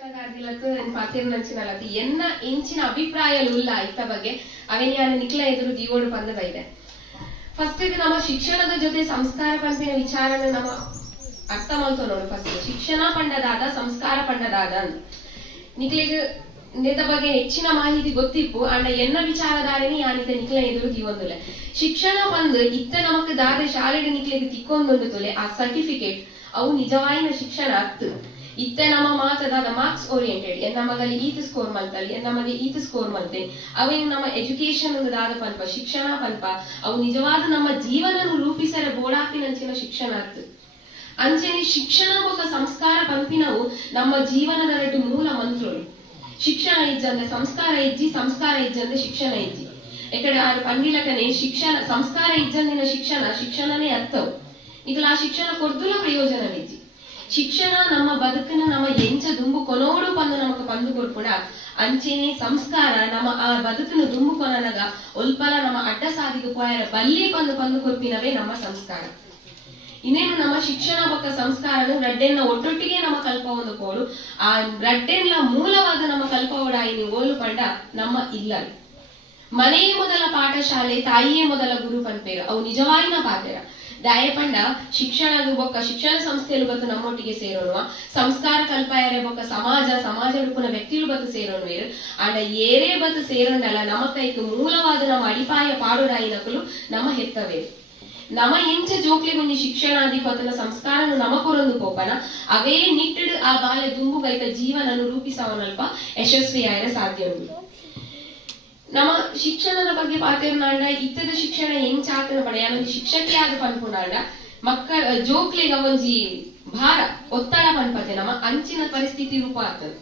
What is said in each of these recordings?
ಭಾಷಣಗಾರ್ದಿಲತ್ತು ಪಾತಿರ್ನಂಚಿನಲ್ಲತ್ತು ಎನ್ನ ಇಂಚಿನ ಅಭಿಪ್ರಾಯಲುಲ್ಲ ಇತ್ತ ಬಗ್ಗೆ ಅವೆನ್ಯಾನ ನಿಕ್ಲ ಎದುರು ದೀವೋಡು ಬಂದದ ಇದೆ. ಫಸ್ಟ್ ಇದು ನಮ್ಮ ಶಿಕ್ಷಣದ ಜೊತೆ ಸಂಸ್ಕಾರ ಪಂಪಿನ ವಿಚಾರನ ನಮ್ಮ ಅರ್ಥ ಮಾಡ್ತೋ ನೋಡು. ಫಸ್ಟ್ ಶಿಕ್ಷಣ ಪಂಡದಾದ ಸಂಸ್ಕಾರ ಪಂಡದಾದ ಅಂತ ನಿಕ್ಲಿಗೆ ನೇತ ಬಗ್ಗೆ ಹೆಚ್ಚಿನ ಮಾಹಿತಿ ಗೊತ್ತಿಪ್ಪು ಅಂಡ ಎನ್ನ ವಿಚಾರಧಾರೆನಿ ಯಾನಿತ ನಿಕ್ಲ ಎದುರು ದೀವೊಂದುಲೆ ಶಿಕ್ಷಣ ಬಂದು ಇತ್ತ ನಮಕ್ ದಾದ ಶಾಲೆಗೆ ನಿಕ್ಲಿಗೆ ತಿಕ್ಕೊಂದೊಂದು ತೊಲೆ ಆ ಸರ್ಟಿಫಿಕೇಟ್ ಅವು ನಿಜವಾಯಿನ ಶಿಕ್ಷಣ ಆಗ್ತದೆ. ಇತ್ತೆ ನಮ್ಮ ಮಾತದಾದ ಮಾರ್ಕ್ಸ್ ಓರಿಯೆಂಟೆಡ್ ನಮಗಲ್ಲಿ ಈತ ಸ್ಕೋರ್ ಮಲ್ತಲ್ಲಿ ನಮಗೆ ಈತ ಸ್ಕೋರ್ ಮಲ್ತೆ ಅವೇನು ನಮ್ಮ ಎಜುಕೇಶನ್ ಒಂದು ದಾದ ಪಂಪ ಶಿಕ್ಷಣ ಪಂಪ ಅವು ನಿಜವಾದ ನಮ್ಮ ಜೀವನ ರೂಪಿಸರ ಬೋಡಾಕಿನಂಚಿನ ಶಿಕ್ಷಣ ಆಗ್ತದೆ. ಅಂಚೆನೆ ಶಿಕ್ಷಣ ఒక ಸಂಸ್ಕಾರ ಪಂಪಿನವು ನಮ್ಮ ಜೀವನದ ಎರಡು ಮೂಲ ಮಂತ್ರಗಳು. ಶಿಕ್ಷಣ ಇಜ್ಜಂದ್ರೆ ಸಂಸ್ಕಾರ ಇಜ್ಜಿ, ಸಂಸ್ಕಾರ ಇಜ್ಜಂದ್ರೆ ಶಿಕ್ಷಣ ಇಜ್ಜಿ. ಯಾಕಡೆ ಆ ಪಂಡಿಲಕನೆ ಶಿಕ್ಷಣ ಸಂಸ್ಕಾರ ಇಜ್ಜಂದಿನ ಶಿಕ್ಷಣನೇ ಅರ್ಥವು ಈಗ ಆ ಶಿಕ್ಷಣ ಕೊಡ್ದುಲ ಪ್ರಯೋಜನವಿಜ್ಜಿ. ಶಿಕ್ಷಣ ನಮ್ಮ ಬದುಕಿನ ನಮ್ಮ ಎಂಚ ದುಂಬು ಕೊನೋಡು ಪಂದು ನಮಕ್ ಪಂದು ಕೊರ್ಪುಡ ಅಂಚೆನೆ ಸಂಸ್ಕಾರ ನಮ್ಮ ಆ ಬದುಕಿನ ದುಂಬು ಕೊನನಗ ಒಲ್ಪಲ ನಮ್ಮ ಅಡ್ಡ ಸಾಧಿಗೆ ಪೋಯರ ಬಲ್ಲಿ ಪಂದು ಕೊರ್ಪಿನವೇ ನಮ್ಮ ಸಂಸ್ಕಾರ. ಇನ್ನೇನು ನಮ್ಮ ಶಿಕ್ಷಣ ಬೊಕ್ಕ ಸಂಸ್ಕಾರ ರಡ್ಡೆನ್ನ ಒಟ್ಟೊಟ್ಟಿಗೆ ನಮ್ಮ ಕಲ್ಪ ಒಂದು ಕೋಡು ಆ ರಡ್ಡೆಲ್ಲ ಮೂಲವಾದ ನಮ್ಮ ಕಲ್ಪವಡಾಯಿನಿ ಓಲು ಪಂಡ ನಮ್ಮ ಇಲ್ಲ. ಮನೆಯೇ ಮೊದಲ ಪಾಠಶಾಲೆ, ತಾಯಿಯೇ ಮೊದಲ ಗುರು ಪನ್ಪೇರು ಅವು ನಿಜವಾಯಿನ ಪಾತೆರ ದಾಯಪಂಡ ಶಿಕ್ಷಣದ ಬೊಕ್ಕ ಶಿಕ್ಷಣ ಸಂಸ್ಥೆಲು ಬತ್ತು ನಮ್ಮೊಟ್ಟಿಗೆ ಸೇರೋಣ ಸಂಸ್ಕಾರ ಕಲ್ಪಾಯರೆ ಬೊಕ್ಕ ಸಮಾಜ ರೂಪನ ವ್ಯಕ್ತಿಲು ಬತ್ತು ಸೇರೋಣ ಅಂಡ ಏರೇ ಬತ್ತು ಸೇರೋಣಲ್ಲ ನಮ್ಮ ಕೈಕು ಮೂಲವಾದ ನಮ್ಮ ಅಡಿಪಾಯ ಪಾಡೋಡಾಯಿನಕಲು ನಮ್ಮ ಹೆತ್ತವೇ ನಮ್ಮ ಎಂಚ ಜೋಕ್ಲೆಗೊಂದು ಶಿಕ್ಷಣಾಧಿಪತನ ಸಂಸ್ಕಾರನು ನಮಕೊರೊಂದು ಪೋಪನ ಅವೇ ನಿಟ್ಟಿಡು ಆ ಬಾಲ್ಯ ದುಂಬು ಕೈತ ಜೀವನನು ರೂಪಿಸವನಲ್ಪ ಯಶಸ್ವಿಯಾಯ ಸಾಧ್ಯ ಉಂಟು. ನಮ್ಮ ಶಿಕ್ಷಣದ ಬಗ್ಗೆ ಪಾತೇರ್ನಾಂಡ ಇತ್ತದ ಶಿಕ್ಷಣ ಎಂಚಾತನ ಪಡೆಯ ಶಿಕ್ಷಕಿಯಾದ ಪನ್ಪುನಾಂಡ ಮಕ್ಕ ಜೋಕ್ಲೆಗ ಒಂಜಿ ಭಾರ ಒತ್ತಡ ಪನ್ಪತೆ ನಮ್ಮ ಅಂಚಿನ ಪರಿಸ್ಥಿತಿ ರೂಪ ಆಗ್ತದೆ.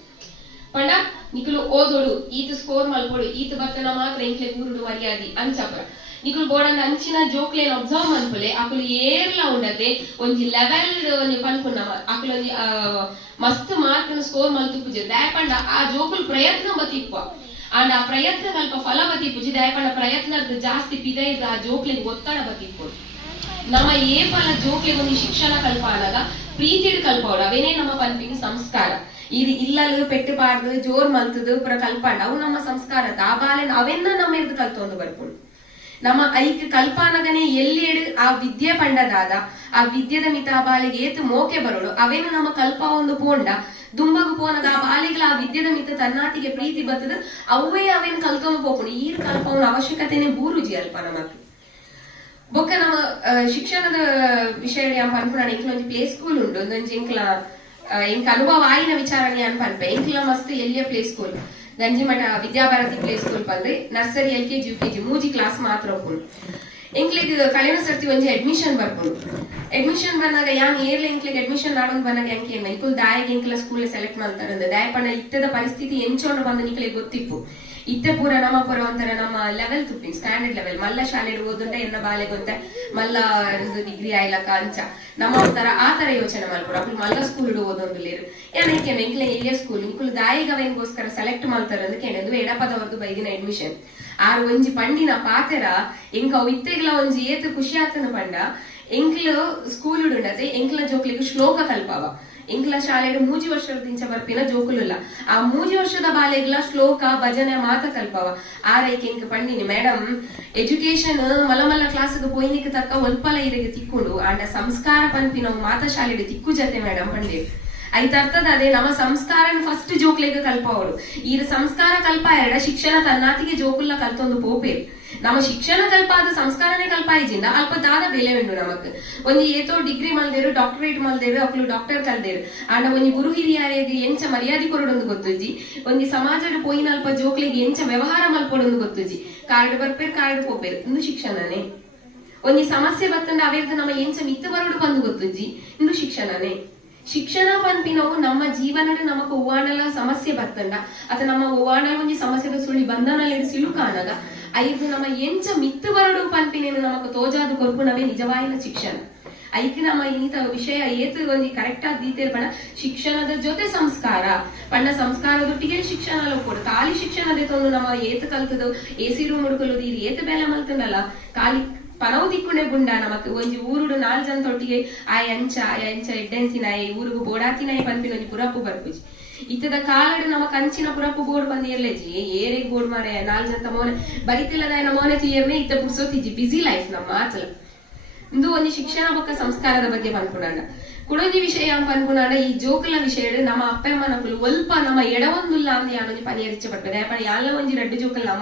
ಪಂಡ ನಿಕಲು ಓದೋಡು ಈತ ಸ್ಕೋರ್ ಮಲ್ಪೊಡು ಈತ ಬತ್ತನ ಮಾತ್ರ ಇಂಕ್ಲೆ ಕೂರುಡು ಮರ್ಯಾದಿ ಅಂಚಪರ ನಿಕಲು ಬೋಡನ್ನ ಅಂಚಿನ ಜೋಕ್ಲೇನ್ ಅಬ್ಸರ್ವ್ ಮನ್ಪುಲೆ ಅಕಲು ಏರ್ಲ ಉಂಡತೆ ಒಂಜಿ ಲೆವೆಲ್ ಒಂಜಿ ಪನ್ಪುನ ಅಕಲು ಒಂಜಿ ಮಸ್ತ್ ಮಾರ್ಕ್ ಸ್ಕೋರ್ ಮಲ್ತುಪುಜೆ ದಯಪಂಡ ಆ ಜೋಕುಲು ಪ್ರಯತ್ನ ಬತ್ತಿಪ್ಪ ಅಂಡ್ ಆ ಪ್ರಯತ್ನ ಸ್ವಲ್ಪ ಫಲ ಬತ್ತಿಪ್ಪುಜಿ ದಯಪಂಡ ಪ್ರಯತ್ನದ ಜಾಸ್ತಿ ಪಿದೈದ ಆ ಜೋಕ್ಲಿಗೆ ಒತ್ತಡ ಬತ್ತಿಪ್ಪು ನಮ್ಮ ಏ ಫಲ ಜೋಕ್ಲಿಗೆ ಒಂದು ಶಿಕ್ಷಣ ಕಲ್ಪ ಅನ್ನಗ ಪ್ರೀತಿಡ್ ಕಲ್ಪವ್ರು ಅವೇನೇ ನಮ್ಮ ಪನ್ಪಿಗೆ ಸಂಸ್ಕಾರ. ಇದು ಇಲ್ಲಲು ಪೆಟ್ಟುಬಾರ್ದು ಜೋರ್ ಮಲ್ತದು ಪುರ ಕಲ್ಪಂಡ ಅವು ನಮ್ಮ ಸಂಸ್ಕಾರ ಆ ಬಾಲೆನ ಅವೆನ್ನ ನಮ್ಮ ಇರ್ದು ಕಲ್ತೊಂದು ಬರ್ಕೊಂಡು ನಮ್ಮ ಐಕ್ ಕಲ್ಪಾನಗನೆ ಎಲ್ಲಿಡು ಆ ವಿದ್ಯೆ ಪಂಡದಾದ ಆ ವಿದ್ಯೆದ ಮಿತ ಆ ಬಾಲೆಗೆ ಏತು ಮೋಕೆ ಬರೋಡು ಅವೇನು ನಮ್ಮ ಕಲ್ಪ ಒಂದು ಪೋಂಡ ದುಂಬಗು ಪೋನಗ ಆ ಬಾಲಿಗಳ ಆ ವಿದ್ಯೆದ ಮಿತ ತನ್ನಾತಿಗೆ ಪ್ರೀತಿ ಬರ್ತದ ಅವೇ ಅವೇನು ಕಲ್ಕೊಂಡು ಹೋಗ್ಕೊಂಡು ಈ ಕಲ್ಪವನ ಅವಶ್ಯಕತೆನೆ ಬೂರುಜಿ ಅಲ್ಪ ನಮಕ್ ಬೊಕ್ಕ ನಮ್ಮ ಶಿಕ್ಷಣದ ವಿಷಯ ಪನ್ಪುಣ ಇಂಕ್ಲೊಂದು ಪ್ಲೇ ಸ್ಕೂಲ್ ಉಂಟು ಒಂದೊಂದು ಇಂಕ ಅನುಭವ ಆಯಿನ ವಿಚಾರಣೆ ಅನ್ ಪನ್ಪೆ ಇಂಕ್ಲ ಮಸ್ತ್ ಎಲ್ಲಿಯ play school Ganjimutt Vidyabharati play school ಬಂದ್ರೆ ನರ್ಸರಿ LKG UKG ಮೂಜಿ ಕ್ಲಾಸ್ ಮಾತ್ರ ಹೋಗ್ಕೊಂಡು ಇಂಕ್ಲಿಗೆ ಕಳೆನ ಸರ್ತಿ ಒಂಜಿ ಅಡ್ಮಿಷನ್ ಬರ್ಕೊಂಡು ಅಡ್ಮಿಷನ್ ಬಂದಾಗ ಯಾನ್ ಏರ್ಲ ಇಂಕ್ಲಿಗೆ ಅಡ್ಮಿಷನ್ ಆಡೋದು ಬಂದಾಗ ಎಂಕೆ ಇಂಕುಲ್ ದಾಯಿಗೆ ಇಂಕ್ಲ ಸ್ಕೂಲ್ ಸೆಲೆಕ್ಟ್ ಮಾಡ್ತಾರಂದ ದಾಯಪಣ್ಣ ಇತ್ತದ ಪರಿಸ್ಥಿತಿ ಎಂಚೋಣ ಬಂದ ನಿಕ್ಲಿಗೆ ಗೊತ್ತಿಪ್ಪು ಇತ್ತೆ ಪೂರ ನಮ್ಮ ಪೂರ ಒಂಥರ ನಮ್ಮ ಲೆವೆಲ್ ತುಪ್ಪಿನ ಸ್ಟ್ಯಾಂಡರ್ಡ್ ಲೆವೆಲ್ ಮಲ್ಲ ಶಾಲೆಗೆ ಓದುಂಟ ಎನ್ನ ಬಾಲೆ ಗೊತ್ತ ಮಲ್ಲ ಡಿಗ್ರಿ ಆಯ್ಲಕ್ಕ ಅಂಚ ನಮ್ಮ ಒಂಥರ ಆ ತರ ಯೋಚನೆ ಮಾಡ್ಕೊಡು ಅಪ್ಪ ಮಲ್ಲ ಸ್ಕೂಲ್ ಓದೊಂದುಲೇರು ಏನಕ್ಕೆ ಇಂಕ್ಲೆ ಇಲ್ಲಿಯ ಸ್ಕೂಲ್ ಇಂಕುಲ್ ದಾಯಿಗವೇನ್ಗೋಸ್ಕರ ಸೆಲೆಕ್ಟ್ ಮಾಡ್ತಾರೆ ಅಂತ ಕೇಳಿದ್ವು ಎಡಪದವರ್ದು ಬೈದಿನ ಅಡ್ಮಿಷನ್ ಆರು ಒಂಜಿ ಪಂಡಿನ ಪಾತೆರ ಇಂಕ ಇತ್ತೆಗ್ಲ ಒಂಜಿ ಏತು ಖುಷಿ ಆತನ ಪಂಡ ಎಂಕ್ಲು ಸ್ಕೂಲ್ ಉಂಡತೆ ಎಂಕ್ಲ ಜೋಕ್ಲಿಗೆ ಶ್ಲೋಕ ಕಲ್ಪವ ಎಂಕ್ಲ ಶಾಲೆಗೆ ಮೂಜಿ ವರ್ಷದ ದಿಂಚ ಬರ್ಪಿನ ಜೋಕುಲುಲ್ಲ ಆ ಮೂಜಿ ವರ್ಷದ ಬಾಲೆಗ್ಲ ಶ್ಲೋಕ ಭಜನೆ ಮಾತ ಕಲ್ಪವ ಆರೈಕೆ ಇಂಕ ಪಂಡಿನಿ ಮೇಡಮ್ ಎಜುಕೇಶನ್ ಮಲ ಕ್ಲಾಸ್ಗೆ ಪೋಯ್ನಿಕ್ ತಕ್ಕ ಒಲ್ಪಲ ಇರೆಗೆ ತಿಕ್ಕೊಂಡು ಆಂಡ ಸಂಸ್ಕಾರ ಪನ್ಪಿನ ಮಾತ ಶಾಲೆಗೆ ತಿಕ್ಕು ಜತೆ ಮೇಡಮ್ ಪಂಡಿ ಐತರ್ಥದ ಅದೇ ನಮ್ಮ ಸಂಸ್ಕಾರ ಫಸ್ಟ್ ಜೋಕ್ಲೆಗೆ ಕಲ್ಪವಳು ಈ ಸಂಸ್ಕಾರ ಕಲ್ಪ ಎರಡ ಶಿಕ್ಷಣ ತನ್ನಾತಿಗೆ ಜೋಕುಲ್ಲ ಕಲ್ತೊಂದು ಪೋಪೇರು ನಮ್ಮ ಶಿಕ್ಷಣ ಕಲ್ಪ ಆದ ಸಂಸ್ಕಾರನೇ ಕಲ್ಪ ಇಜಿಂದ ಅಲ್ಪ ದಾದ ಬೆಲೆ ಉಂಡು ನಮಕ್ ಒಂಜಿ ಏತೋ ಡಿಗ್ರಿ ಮಲ್ದೇರು ಡಾಕ್ಟರೇಟ್ ಮಲ್ದೇರು ಅಕ್ಲು ಡಾಕ್ಟರ್ ಕಲ್ದೇರು ಆಂಡ ಒಂಜಿ ಗುರು ಹಿರಿಯರಿಗೆ ಎಂಚ ಮರ್ಯಾದೆ ಕೊರೊಡೊಂದು ಗೊತ್ತುಜಿ ಒಂಜಿ ಸಮಾಜದ ಪೋಯಿನ ಅಲ್ಪ ಜೋಕ್ಲಿಗೆ ಎಂಚ ವ್ಯವಹಾರ ಮಲ್ಪೊಡೊಂದು ಗೊತ್ತುಜಿ ಕಾರ್ಡ್ ಬರ್ಪೇರು ಕಾರ್ಡ್ ಪೋಪೇರು ಇಂದು ಶಿಕ್ಷಣನೇ ಒಂಜಿ ಸಮಸ್ಯೆ ಬತ್ತಂಡ ಅವೇರ್ದು ನಮ್ಮ ಎಂಚ ಮಿತ್ತು ಬರೋಡು ಬಂದು ಗೊತ್ತುಜಿ ಇಂದು ಶಿಕ್ಷಣನೇ. ಶಿಕ್ಷಣ ಪನ್ಪಿನವು ನಮ್ಮ ಜೀವನದ ನಮಕ್ ಹೂವಾಣಲ ಸಮಸ್ಯೆ ಬರ್ತಂಡ ಅಥ ನಮ್ಮ ಹೂವಾಣಲ ಒಂಜಿ ಸಮಸ್ಯೆದ ಸುಳಿ ಬಂಧನ ಸಿಲು ಕಾಣಗ ಐದು ನಮ್ಮ ಎಂಚ ಮಿತ್ತು ಬರಡು ಪನ್ಪಿನೇನು ನಮಕ್ ತೋಜಾದು ಕೊರ್ಪುನವೇ ನಿಜವಾಯಿನ ಶಿಕ್ಷಣ. ಐಕ್ ನಮ್ಮ ಇನ್ನಿತ ವಿಷಯ ಏತು ಒಂಜಿ ಕರೆಕ್ಟ್ ಆಗಿ ದೀತೇರ್ ಪಂಡ ಶಿಕ್ಷಣದ ಜೊತೆ ಸಂಸ್ಕಾರ ಪಂಡ ಸಂಸ್ಕಾರದೊಟ್ಟಿಗೆ ಶಿಕ್ಷಣ ಕೊಡು ಖಾಲಿ ಶಿಕ್ಷಣದೇ ತೊಂದು ನಮ್ಮ ಏತು ಕಲ್ತದು AC ರೂಮ್ ಹುಡುಕಲು ಈ ಏತು ಬೇಲೆ ಮಲ್ತಂಡಲ್ಲ ಖಾಲಿ ಪನವು ದಿಕ್ಕುಂಡೆ ಬುಂಡ ನಮಕ್ ಒಂಜಿ ಊರುಡು 4 ಜನ ತೊಟ್ಟಿಗೆ ಆ ಎಂಚ ಎಡ್ಡೆನ್ಸಿನಾಯಿ ಊರುಗು ಬೋಡಾತಿನಾಯಿ ಪನ್ಪಿನ ಒಂಜಿ ಪುರಪ್ಪು ಬರ್ಪುಜಿ ಇತ್ತದ ಕಾಲಡ್ ನಮ್ಮ ಕಂಚಿನ ಪುರಪ್ಪು ಬೋರ್ಡ್ ಬಂದಿರ್ಲೇಜಿ ಏರೆಗ್ ಬೋರ್ಡ್ ಮಾರೆ 4 ಜನ ಮೋನೆ ಬರಿತಿಲ್ಲದ ಮೋನೆ ಕ್ಲಿಯರ್ನೇ ಇತ್ತ ಪುರ್ಸೋತಿಜಿ ಬಿಸಿ ಲೈಫ್ ನಮ್ಮ ಆಚಲ ಇಂದು ಒಂದು ಶಿಕ್ಷಣ ಬೊಕ್ಕ ಸಂಸ್ಕಾರದ ಬಗ್ಗೆ ಪನ್ಪುನಾಂಡ ಕುಡೊಂಜಿ ವಿಷಯ ಪನ್ಪುನಾಂಡ ಈ ಜೋಕುಲ ವಿಷಯ ನಮ್ಮ ಅಪ್ಪಮ್ಮನಕುಲು ಒಲ್ಪ ನಮ್ಮ ಎಡವೊಂದುಲ್ಲ ಅಂದ್ ಯಾನೊಂಜಿ ಪನಿ ಎರಿಚಪಟ್ಟದ ಯಾಪಣ ಯಾಲ ಒಂಜಿ ರಡ್ಡು ಜೋಕುಲ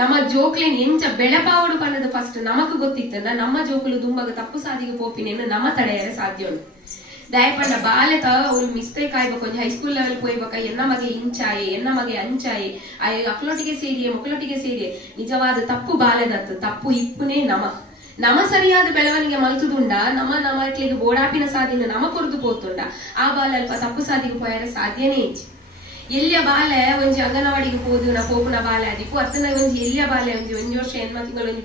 ನಮ್ಮ ಜೋಕ್ಲೆನ್ ಎಂಚ ಬೆಳಪಾವಡು ಪನ್ನದ ಫಸ್ಟ್ ನಮಕ್ ಗೊತ್ತಿತ್ತಂದ ನಮ್ಮ ಜೋಕುಲು ದುಂಬಗ ತಪ್ಪು ಸಾದಿಗೆ ಪೋಪಿನೇನು ನಮ್ಮ ತಡೆಯರೆ ಸಾಧ್ಯ ಉಂಟು ದಯಪಂಡ ಬಾಲೆತ ಅವ್ರು ಮಿಸ್ಟೇಕ್ ಆಯ್ಬೇಕು ಒಂಜಿ ಹೈಸ್ಕೂಲ್ ಲೆವೆಲ್ ಪೋಯ್ಬೇಕ ಎನ್ನ ಮಗೆ ಇಂಚಾಯೆ ಎನ್ನ ಮಗೆ ಅಂಚಾಯೆ ಅಕ್ಲೊಟ್ಟಿಗೆ ಸೇರಿಯೆ ಮಕ್ಕಳೊಟ್ಟಿಗೆ ಸೇರಿಯೆ ನಿಜವಾದ ತಪ್ಪು ಬಾಲೆದತ್ತು ತಪ್ಪು ಇಪ್ಪುನೇ ನಮ ಸರಿಯಾದ ಬೆಳವಣಿಗೆ ಮಲ್ತುದುಂಡ ನಮ್ಮ ಬೋಡಾಪಿನ ಸಾಧಿನ ನಮ ಕೊರದು ಪೋತುಂಡ ಆ ಬಾಲೆ ಅಲ್ಪ ತಪ್ಪು ಸಾಧಿಗೆ ಪೋಯರ ಸಾಧ್ಯನೇ ಇಚ್ಚಿ ಎಲ್ಲಿಯ ಬಾಲೆ ಒಂಜಿ ಅಂಗನವಾಡಿಗೆ ಪೋದು ಪೋಪುನ ಬಾಲೆ ಅದಿಪ್ಪು ಅತ್ತನ ಒಂಜಿ ಎಲ್ಲಿಯ ಬಾಲೆ ಒಂಜಿ ವರ್ಷ ಹೆಣ್ಮಕ್ಳು ಒಂಜಿ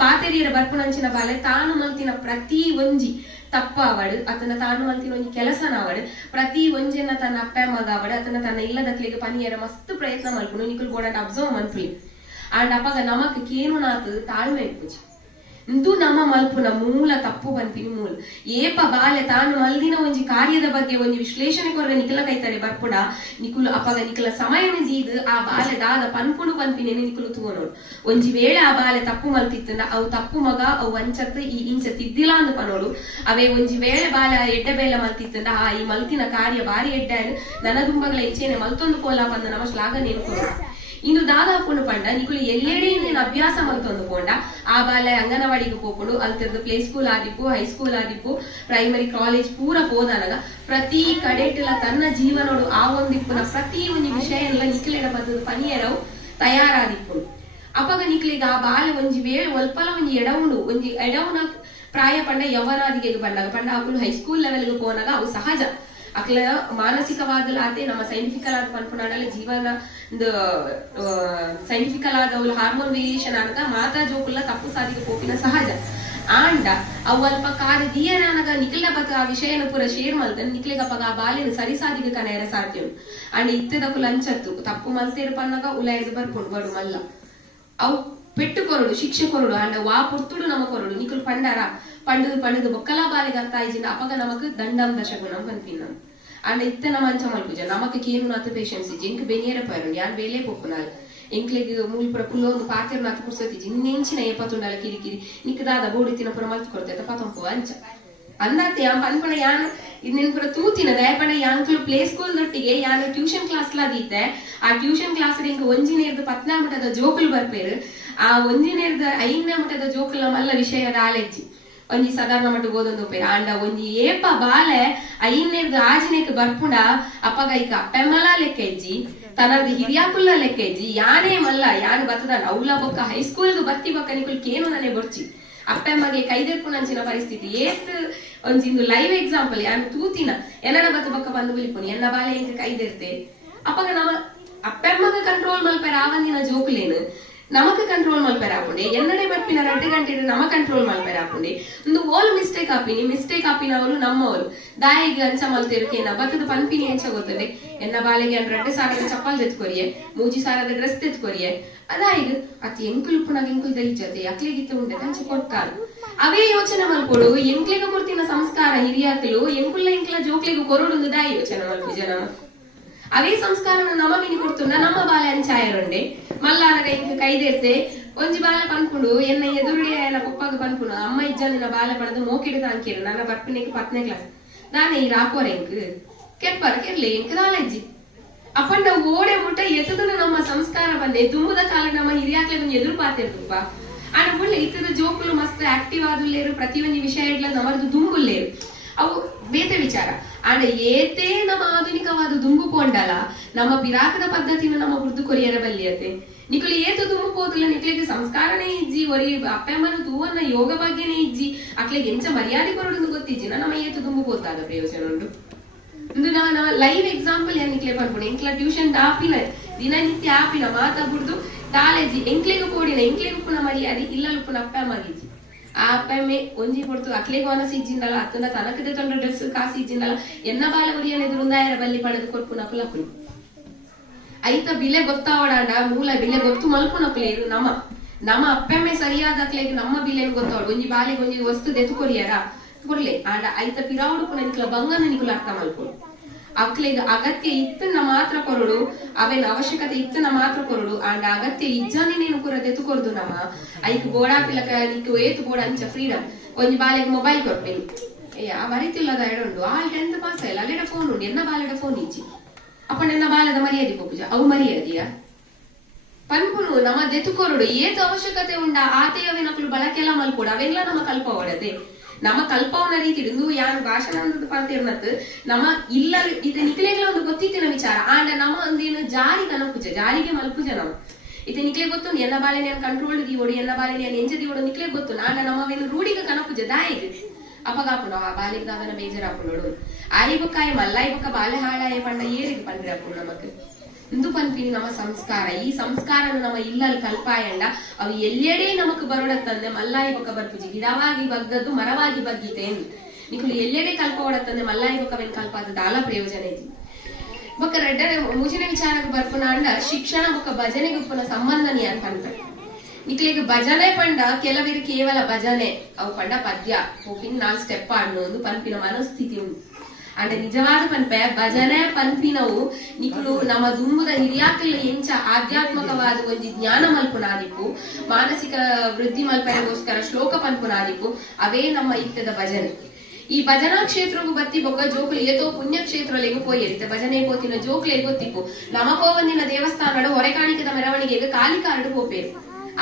ಪಾತೆರಿಯರ ಬರ್ಪುನಂಚಿನ ಬಾಲೆ ತಾನು ಮಲ್ತಿನ ಪ್ರತಿ ಒಂಜಿ ತಪ್ಪಾವಡು ಅತನ ತಾನು ಮಲ್ತಿನ ಒಂಜಿ ಕೆಲಸನಾವಡು ಪ್ರತಿ ಒಂಜಿನ ತನ್ನ ಅಪ್ಪ ಮಗಾವಡು ಅತನ ತನ್ನ ಇಲ್ಲದಕ್ಲಿಗೆ ಪನಿಯರ ಮಸ್ತ್ ಪ್ರಯತ್ನ ಮಲ್ಪುನು ನಿಕುಲ್ ಬೋಡಾಟ ಅಬ್ಸರ್ವ್ ಮನ್ಪುಲಿ ಅಂಡ್ ಅಪ್ಪಗ ನಮಕ್ ಕೇನು ನಾತು ತಾಳ್ಮೆ ಇಪ್ಪುಜಿ ಇಂದು ನಮ್ಮ ಮಲ್ಪುನ ಮೂಲ ತಪ್ಪು ಪನ್ಪಿನಿ ಮೂಲ ಏಪ ಬಾಲೆ ತಾನು ಮಲ್ದಿನ ಒಂಜಿ ಕಾರ್ಯದ ಬಗ್ಗೆ ಒಂಜಿ ವಿಶ್ಲೇಷಣೆ ಕೊರ್ರೆ ನಿಕಲ ಕೈತಾರೆ ಬರ್ಪುಡ ನಿಕುಲು ಅಪಗ ನಿಕಲ ಸಮಯನ ದೀದ್ ಆ ಬಾಲೆ ದಾದ ಪನ್ಪುಡು ಪನ್ಪಿನೇನೆ ನಿಕುಲು ತೂನೋಡು ಒಂಜಿ ವೇಳೆ ಆ ಬಾಲೆ ತಪ್ಪು ಮಲ್ತಿತ್ತಂಡ ಅವು ತಪ್ಪು ಮಗ ಅವು ಅಂಚತ್ ಈ ಇಂಚ ತಿದ್ದಿಲ್ಲ ಅಂದ್ ಪನೋಡು ಅವೇ ಒಂಜಿ ವೇಳೆ ಬಾಲೆ ಎಡ್ಡೆ ಬೇಲೆ ಮಲ್ತಿತ್ತಂಡ ಈ ಮಲ್ತಿನ ಕಾರ್ಯ ಬಾರಿ ಎಡ್ಡ ನನ್ನ ದುಂಬಗಳ ಇಂಚೆನೆ ಮಲ್ತೊಂದು ಕೋಲ ಪಂದ ನಮ್ಮ ಶ್ಲಾಘನೆ ಏನ್ಕೊಡು ಇನ್ನು ದಾದಾಪುಂಡು ಪಂಡ ನಿಕುಲು ಎಲ್ಲೆಡೆ ಅಭ್ಯಾಸ ಮಲ್ತೊಂದು ಪೋಂಡ ಆ ಬಾಲೆ ಅಂಗನವಾಡಿಗೆ ಪೋಪುಡು ಅಂತದ್ದು ಪ್ಲೇ ಸ್ಕೂಲ್ ಆದಿಪ್ಪು ಹೈಸ್ಕೂಲ್ ಆದಿಪ್ಪು ಪ್ರೈಮರಿ ಕಾಲೇಜ್ ಪೂರ ಹೋದಾನಗ ಪ್ರತಿ ಕಡೆಟ್ಲ ತನ್ನ ಜೀವನೋಡು ಆ ಒಂದಿಪ್ಪುನ ಪ್ರತಿ ಒಂದು ವಿಷಯ ಎಲ್ಲ ನಿಖಿಲೆಡ ಬದ್ದು ಪನಿಯರವು ತಯಾರಾದಿಪ್ಪುಡು ಅಪಗ ನಿಕ್ಲಿಗೆ ಆ ಬಾಲೆ ಒಂಜಿ ವೇಳೆ ಒಲ್ಪಲ ಒಂಜಿ ಎಡವುನ ಪ್ರಾಯ ಪಂಡ ಯವನಾದಿಗೆ ಬಂದಾಗ ಪಂಡ ಅವುಲು ಹೈಸ್ಕೂಲ್ ಲೆವೆಲ್ಗೆ ಪೋನಾಗ ಅವು ಸಹಜ ಅಕ್ಲ ಮಾನಸಿಕವಾದಲಾತೆ ನಮ್ಮ ಸೈಂಟಿಫಿಕಲ್ ಆದ ಪನ್ಪುನಾಡಲ್ಲ ಜೀವನ ಸೈಂಟಿಫಿಕಲ್ ಆದ ಅವಳು ಹಾರ್ಮೋನ್ ವೇರಿಯೇಷನ್ ಆನಗ ಮಾತಾ ಜೋಕುಲ್ಲ ತಪ್ಪು ಸಾಧಿಗೆ ಪೋಪಿನ ಸಹಜ ಆಂಡ ಅವು ಅಲ್ಪ ಕಾರು ದಿಯನಾನಗ ನಿಖಿಲ ಬತ್ತ ಆ ವಿಷಯನ ಪೂರ ಶೇರ್ ಮಲ್ತ ನಿಖಿಲಿಗಪ್ಪಗ ಆ ಬಾಲಿನ ಸರಿ ಸಾಧಿಗೆ ಕನೆಯರ ಸಾಧ್ಯ ಅಂಡ್ ಇತ್ತದಕ್ಕೂ ಲಂಚತ್ತು ತಪ್ಪು ಮಲ್ತೇರು ಪನ್ನಗ ಉಲಾಯದು ಬರ್ಕೊಂಡು ಬಡು ಮಲ್ಲ ಅವು ಪೆಟ್ಟು ಕೊರಡು ಶಿಕ್ಷೆ ಕೊರಡು ಅಂಡ ವಾ ಪುರ್ತುಡು ನಮ ಕೊರಡು ನಿಖುಲು ಪಂಡಾರ ಪಂಡದು ಬೊಕ್ಕಲ ಬಾಲಿಗೆ ಅರ್ಥ ಆಯ್ಜಿಂದ ಅಪಗ ನಮಕ್ ದಂಡಂ ದಶಗುಣಂ ಪನ್ಪಿನ ಅಂಡ ಇತ್ತನ ಮಂಚ ಮಲ್ಪುಜ ನಮಕ್ ಕೇನು ನಾತು ಪೇಷನ್ಸ್ ಇಜ್ಜಿ ಎಂಕ್ ಬೆನಿಯರ ಪೈರು ಯಾನ್ ಬೇಲೆ ಪೊಪ್ಪುನಾಲ್ ಎಂಕ್ಲೆಗ್ ಮೂಲ್ಪುರ ಕುಲ್ಲೊಂದು ಪಾತೆರ್ ನಾತು ಕುರ್ಸತಿಜಿ ಇನ್ನೆಂಚಿನ ಏಪತ್ತುಂಡಲ ಕಿರಿಕಿರಿ ನಿಕ್ಕದಾದ ಬೋಡಿತಿನ ಪುರ ಮಲ್ತು ಕೊಡ್ತೈತ ಪತಂಪು ಅಂಚ ಅಂದಾತೆ ಯಾನ್ ಪನ್ಪಣ ಯಾನ್ ಇನ್ನೇನ್ ಪುರ ತೂತಿನ ದಯಪಣ ಯಾಂಕ್ಲು ಪ್ಲೇ ಸ್ಕೂಲ್ ದೊಟ್ಟಿಗೆ ಯಾನ್ ಟ್ಯೂಷನ್ ಕ್ಲಾಸ್ ಲಾದೀತೆ ಆ ಟ್ಯೂಷನ್ ಕ್ಲಾಸ್ ಇಂಕ ಒಂಜಿನೇರ್ದು 14 ಮಟದ ಜೋಕುಲು ಬರ್ಪೇರು ಆ ಒಂಜಿನೇರ್ದ 5ನೇ ಮಟದ ಜೋಕುಲ ಮಲ್ಲ ವಿಷಯದ ಆಲೆಜ್ಜಿ ಒಂಜಿ ಸಾಧಾರಣ ಮಟ್ಟಿಗೆ ಓದೊಂದು ಉಪೇರ ಅಂಡ ಒಂಜಿ ಏಪ ಬಾಲೆ 5ನೇರ್ದು ಆಜಿನೇಕ್ ಬರ್ಪುಂಡ ಅಪ್ಪಗ ಈಗ ಅಪ್ಪೆಮ್ಮಲ ಲೆಕ್ಕ ಇಜ್ಜಿ ತನರ್ದು ಹಿರಿಯಾಕುಲ್ಲ ಲೆಕ್ಕ ಇಜ್ಜಿ ಯಾನೇ ಮಲ್ಲ ಯಾನ್ ಬತ್ತದ ಅವ್ಲ ಬೊಕ್ಕ ಹೈಸ್ಕೂಲ್ದು ಬತ್ತಿ ಬೊಕ್ಕ ನಿಕುಲ್ ಕೇನು ನನೆ ಬೊರ್ಚಿ ಅಪ್ಪೆಮ್ಮಗೆ ಕೈದೆರ್ಪುನಂಚಿನ ಪರಿಸ್ಥಿತಿ ಏತ್ ಒಂಜಿಂದು ಲೈವ್ ಎಕ್ಸಾಂಪಲ್ ಯಾನ್ ತೂತಿನ ಎನ್ನಡ ಬತ್ತ ಬೊಕ್ಕ ಬಂದು ಬಿಲ್ಪುನಿ ಎನ್ನ ಬಾಲೆ ಎಂಕ ಕೈದೆರ್ತೆ ಅಪ್ಪಗ ನಮ್ಮ ಅಪ್ಪೆಮ್ಮಗ ಕಂಟ್ರೋಲ್ ಮಲ್ಪೆರ ಆವಂದಿನ ಜೋಕುಲೇನು ನಮಕ್ ಕಂಟ್ರೋಲ್ ಮಲ್ಪೆರ ಆಪುಂಡೆ ಎನ್ನಡೆ ಬರ್ಪಿನ 2 ಗಂಟೆ ನಮ ಕಂಟ್ರೋಲ್ ಮಲ್ಪೆರ ಆಪುಂಡೆ ಒಂದು ಓಲ್ ಮಿಸ್ಟೇಕ್ ಆಪಿನ ಅವಳು ನಮ್ಮವಳು ದಾಯಿಗೆ ಅಂಚ ಮಲ್ತೇರುಕೇನ ಬತ್ತದ ಪನ್ಪಿನಿ ಅಂಚ ಗೊತ್ತದೆ ಎನ್ನ ಬಾಲೆಗೆ 2 ಸಾರದ ಚಪ್ಪಲ್ ತೆತ್ಕೊರಿಯೆ 3 ಸಾರದ ಡ್ರೆಸ್ ತೆತ್ಕೊರಿಯೆ ಅದಾಯಿಗ್ ಅತಿ ಎಂಕುಲುಪ್ಪುನಾಗ ಎಂಕುಲ್ ದೈಜತೆ ಅಕ್ಲೆಗಿತ್ತು ಉಂಡೆ ಅಂಚ ಕೊಡ್ತಾರು ಅವೇ ಯೋಚನೆ ಮಲ್ಪೊಡು ಎಂಕ್ಲೆಗ ಕೊಡ್ತಿನ ಸಂಸ್ಕಾರ ಹಿರಿಯಾಕಲು ಎಂಕುಲ್ಲ ಜೋಕ್ಲೆಗ ಕೊರಡುಂದು ದಾಯಿ ಯೋಚನೆ ಮಲ್ಪು ಜನ ಅವೇ ಸಂಸ್ಕಾರನ ನಮ ಮಿನಿ ಕೊಡ್ತುಂಡ ನಮ್ಮ ಬಾಲೆ ಅಂಚಾಯರುಂಡೆ ಮಲ್ಲಾನಗ ಇಂಕ ಕೈದೇರ್ತೆ ಒಂಜಿ ಬಾಲೆ ಪನ್ಪುಂಡು ಎನ್ನ ಎದುರುಡಿಯ ಎನ್ನ ಪಪ್ಪಗ ಪನ್ಪುಂಡು ಅಮ್ಮ ಇಜ್ಜನಿನ ಬಾಲೆ ಪಣದು ಮೋಕಿಡಿದ ಅಂಕೇರು ನನ್ನ ಬರ್ಪಿನೆಕ್ 10ನೇ ಕ್ಲಾಸ್ ನಾನೇ ಈ ರಾಕೋರ ಎಂಕ್ ಕೆಪ್ಪರ ಕೆರ್ಲೆ ಎಂಕ್ ನಾಲೆಜ್ಜಿ ಅಪ್ಪಂಡ ಓಡೆ ಮುಟ್ಟ ಎತ್ತದ ನಮ್ಮ ಸಂಸ್ಕಾರ ಬಂದೆ ದುಂಬುದ ಕಾಲ ನಮ್ಮ ಹಿರಿಯಾಕ್ಲೆ ಬಂದು ಎದುರು ಪಾತಿರ್ದುಪ್ಪ ಆನ ಬುಳ್ಳೆ ಇತ್ತದ ಜೋಕುಲು ಮಸ್ತ್ ಆಕ್ಟಿವ್ ಆದುಲ್ಲೇರು ಪ್ರತಿಯೊಂದು ವಿಷಯ ಇಡ್ಲ ನಮರ್ದು ದುಂಬುಲ್ಲೇರು ಅವು ಬೇತೆ ವಿಚಾರ ಆಂಡ ಏತೇ ನಮ್ಮ ಆಧುನಿಕವಾದ ದುಂಬು ಪೋಂಡಲ ನಮ್ಮ ಪಿರಾಕದ ಪದ್ಧತಿನ ನಮ್ಮ ಹುರ್ದು ಕೊರಿಯರ ಬಲ್ಲಿಯತೆ ನಿಕುಲು ಏತು ದುಂಬು ಪೋದಿಲ್ಲ ನಿಕ್ಲೆಗೆ ಸಂಸ್ಕಾರನೇ ಇಜ್ಜಿ ಒರಿ ಅಪ್ಪಮ್ಮನ ತೂವನ್ನ ಯೋಗ ಬಗ್ಗೆನೇ ಇಜ್ಜಿ ಅಕ್ಲೆಗೆ ಎಂಚ ಮರ್ಯಾದೆ ಕೊರಡು ಗೊತ್ತಿಜ್ಜಿನ ನಮ್ಮ ಏತು ದುಂಬು ಪೋತಾದ ಪ್ರಯೋಜನ ಉಂಟು ಇಂದು ನಾನು ಲೈವ್ ಎಕ್ಸಾಂಪಲ್ ಏನ್ ನಿಕ್ಲೆ ಪನ್ಪುಣ ಎಂಕ್ಲ ಟ್ಯೂಷನ್ ಆಪಿನ ದಿನನಿತ್ಯ ಆಪಿನ ಮಾತಾಬುಡ್ದು ಕಾಲೇಜಿ ಎಂಕ್ಲೆಗೂ ಕೋಡಿನ ಎಂಕ್ಲೆಗೂ ಪುನ ಮರ್ಯಾದೆ ಇಲ್ಲಲು ಪುನ ಅಪ್ಪಮ್ಮಾಗಿಜ್ಜಿ ಆ ಅಪ್ಪಮ್ಮೆ ಒಂಜಿ ಕೊಡ್ತು ಅಕ್ಲೆಗೂ ಅನಸಿ ಇಜ್ಜಿಂದಲ್ಲ ಅತ್ತನ ತನಕದ ತೊಂಡ ಡ್ರೆಸ್ ಕಾಸಿ ಇಜ್ಜಿಂದಲ್ಲ ಎನ್ನ ಬಾಲ ಒರಿಯನ ಎದುರುಂದಾಯರ ಬಲ್ಲಿ ಪಡೆದು ಕೊಡ್ಪು ನಕುಲಪುನಿ ಐತ ಬಿಲೆ ಗೊತ್ತಾವಡಾಂಡ ಮೂಲ ಬಿಲೆ ಗೊತ್ತು ಮಲ್ಪು ನಕುಲೇರು ನಮ್ಮ ಅಪ್ಪಮ್ಮೆ ಸರಿಯಾದ ಅಕ್ಲೆಗೆ ನಮ್ಮ ಬಿಲೆನು ಗೊತ್ತಾವಡು ಒಂಜಿ ಬಾಲೆಗೆ ಒಂಜಿ ವಸ್ತು ದೆತು ಕೊರಿಯರ ಕೊರ್ಲೆ ಆಂಡ ಐತ ಪಿರಾವುಡು ಪುನ ನಿಕ್ಲ ಬಂಗನ ನಿಕುಲ ಅರ್ಥ ಮಲ್ಪು ಅಕ್ಲಿಗೆ ಅಗತ್ಯ ಇತ್ತನ್ನ ಮಾತ್ರ ಕೊರಡು, ಅವೇನ್ ಅವಶ್ಯಕತೆ ಇತ್ತನ್ನ ಮಾತ್ರ ಕೊರಡು. ಅಂಡ್ ಅಗತ್ಯ ಇಜ್ಜಾನೆ ನೀನು ಕೂಡ ತೆತ್ತುಕೊರ್ದು ನಮ್ಮ ಐಕ್ ಗೋಡಾಪಿಲಕ ನಿಕ್ಕು ಏತು ಬೋಡ ಅಂಚ ಫ್ರೀಡಮ್ ಒಂಜಿ ಬಾಲೆಗ್ ಮೊಬೈಲ್ ಕೊಡ್ಪೇನು ಆ ಮರಿತಿಲ್ಲದ ಎಡುಂಡು ಆ 10th ಪಾಸ್ ಇಲ್ಲ ಅಲ್ಲೆಡ ಫೋನ್ ಉಂಡು ಎನ್ನ ಬಾಲೆಡ ಫೋನ್ ಇಚ್ಚಿ ಅಪ್ಪನ ಎನ್ನ ಬಾಲದ ಮರ್ಯಾದೆ ಪೋಪುಜ ಅವು ಮರ್ಯಾದಿಯಾ ಪನ್ಪುನು ನಮ್ಮ ದೆತುಕೊರಡು ಏತು ಅವಶ್ಯಕತೆ ಉಂಡ ಆತೆಯವೇ ನಕಲು ಬಳಕೆಲ್ಲ ಮಲ್ಪೋಡು ಅವೆಲ್ಲ ನಮ್ಮ ಕಲ್ಪ ಹೊಡದೆ ನಮ್ಮ ಕಲ್ಪವನ ರೀತಿ ಇಂದು ಯಾನ್ ಭಾಷಣ ಅಂತ ಪಂತಿರ್ನತ್ ನಮ್ಮ ಇಲ್ಲ ಇದು ನಿಕ್ಲೆಗಳ ಒಂದು ಗೊತ್ತಿತ್ತಿನ ವಿಚಾರ ಆಂಡ ನಮ್ಮ ಒಂದೇನು ಜಾರಿ ಕನಪುಜ ಜಾರಿಗೆ ಮಲ್ಪುಜ ನಾವು ಇದು ನಿಕ್ಲೆ ಗೊತ್ತು ಎನ್ನ ಬಾಲೆ ನಾನು ಕಂಟ್ರೋಲ್ ದೀವೋಡು ಎನ್ನ ಬಾಲೆ ನಾನು ಎಂಜ ದೀವೋಡು ನಿಕ್ಲೆ ಗೊತ್ತು ಆಂಡ ನಮ್ಮವೇನು ರೂಢಿಗೆ ಕನಪುಜ ದಾಯಿಗೆ ಅಪಗಾಪುಣ ಆ ಬಾಲಿಗೆ ದಾದನ ಬೇಜಾರಾಪುಣೋಡು ಆಯಿ ಬೊಕ್ಕಾಯ ಮಲ್ಲಾಯಿ ಬೊಕ್ಕ ಬಾಲೆ ಹಾಳಾಯ ಪಂಡ ಏರಿಗೆ ಪಂದಿರಾಪುಣ ನಮಕ್ ಇಂದು ಪನ್ಪಿನಿ ನಮ್ಮ ಸಂಸ್ಕಾರ ಈ ಸಂಸ್ಕಾರ ನಮ್ಮ ಇಲ್ಲಲ್ಲಿ ಕಲ್ಪಾಯಂಡ ಅವು ಎಲ್ಲೆಡೆ ನಮಕ್ ಬರೋಡತ್ತಂದೆ ಮಲ್ಲಾಯಿ ಬೊಕ್ಕ ಬರ್ಪುಜಿ ಗಿಡವಾಗಿ ಬಗ್ಗದ್ದು ಮರವಾಗಿ ಬಗ್ಗಿತೇನು ನಿಖಲು ಎಲ್ಲೆಡೆ ಕಲ್ಪ ಹೊಡತ್ತಂದೆ ಮಲ್ಲಾಯಿ ಬೊಕ್ಕವೇನ್ ಕಲ್ಪಾದ ದಾಲ ಪ್ರಯೋಜನ ಐತಿ ಬೊಕ್ಕ ರೆಡ್ಡ ಮೂಜಿನ ವಿಚಾರಕ್ಕೆ ಬರ್ಪುನ ಅಂಡ ಶಿಕ್ಷಣ ಬೊಕ್ಕ ಭಜನೆಗೆ ಉಪ್ಪುನ ಸಂಬಂಧನಿ ಅಂತ ಅಂತಾರೆ ನಿಕ್ಲಿಗೆ ಭಜನೆ ಪಂಡ ಕೆಲವರಿಗೆ ಕೇವಲ ಭಜನೆ ಅವು ಪಂಡ ಪದ್ಯ ಹೋಪಿನ್ 4 ಸ್ಟೆಪ್ ಆಡ್ನೊಂದು ಪನ್ಪಿನ ಮನಸ್ಥಿತಿ ಉಂಟು ಅಂಡ್ ನಿಜವಾದ ಪನ್ಪೆ ಭಜನೆ ಪನ್ಪಿನವು ನಿಕುಲು ನಮ್ಮ ದುಂಬುದ ಹಿರಿಯಾಕಲ್ಲ ಎಂಚ ಆಧ್ಯಾತ್ಮಕವಾದ ಒಂದು ಜ್ಞಾನ ಮಲ್ಪುನಾದಿಪ್ಪು ಮಾನಸಿಕ ವೃದ್ಧಿ ಮಲ್ಪನೆಗೋಸ್ಕರ ಶ್ಲೋಕ ಪನ್ಪುನಾದಿಪ್ಪು ಅವೇ ನಮ್ಮ ಇತ್ತದ ಭಜನೆ ಈ ಭಜನಾ ಕ್ಷೇತ್ರಗೂ ಬತ್ತಿ ಬೊಕ್ಕ ಜೋಕುಲು ಏತೋ ಪುಣ್ಯ ಕ್ಷೇತ್ರಲೆಗೂ ಪೋಯರಿತೆ ಭಜನೆ ಪೋತಿನ ಜೋಕ್ಲೆ ಗೊತ್ತಿಪ್ಪು ನಮಕೋವಂದಿನ ದೇವಸ್ಥಾನಡು ಹೊರೆ ಕಾಣಿಕದ ಮೆರವಣಿಗೆಗೆ ಕಾಲಿಕಾರಡು ಹೋಪೇರು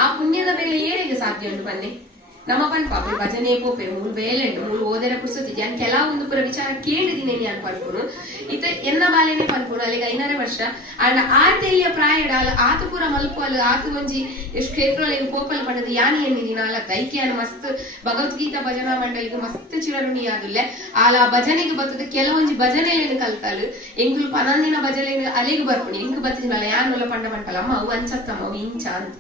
ಆ ಪುಣ್ಯದ ಬೆಲೆ ಏನೆಗೆ ಸಾಧ್ಯ ಉಂಟು ಬನ್ನಿ ನಮ್ಮ ಪನ್ಪ ಭಜನೆ ಪೋಪೇರು ಮೂರು ಬೇಲೆಂಡು ಮೂರು ಓದರ ಪುಸ್ತಕ ಕೆಲವೊಂದು ಪುರ ವಿಚಾರ ಕೇಳಿದಿನಿ ನಾನು ಪನ್ಪುನು ಇತ್ತ ಎನ್ನ ಬಾಲೆನೆ ಪನ್ಪುನು ಅಲ್ಲಿಗೆ 5ನೇ ವರ್ಷ ಅಂಡ್ ಆರ್ತೆಯ ಪ್ರಾಯಡ ಅಲ್ಲ ಆತ ಪೂರ ಮಲ್ಪು ಅಲ್ಲ ಆತ ಒಂಜಿ ಎಷ್ಟು ಕ್ಷೇತ್ರ ಪೋಪಲ್ ಪಂಡದ ಯಾನಿ ಎನ್ನಿದಿನ ಅಲ್ಲ ದೈಕ್ಯಾನ ಮಸ್ತ್ ಭಗವದ್ಗೀತಾ ಭಜನಾ ಮಂಡಳಿಗೆ ಮಸ್ತ್ ಚಿರಋಣಿ ಆದುಲ್ಲೆ ಆಲ ಭಜನೆಗೆ ಬರ್ತದ ಕೆಲವೊಂಜಿ ಭಜನೆಲೇನು ಕಲ್ತಲು ಎಂಗುಲು ಪನಂದಿನ ಭಜನೆ ಅಲೆಗೆ ಬರ್ಪುಣಿ ಇಂಕ್ ಬತ್ತಿನಲ್ಲ ಯಾನಲ್ಲ ಪಂಡ ಮಂಟಲ್ಲ ಅಮ್ಮ ಅವು ಅನ್ಸತ್ತಮ್ಮ ಅವು ಇಂಚ ಅಂತ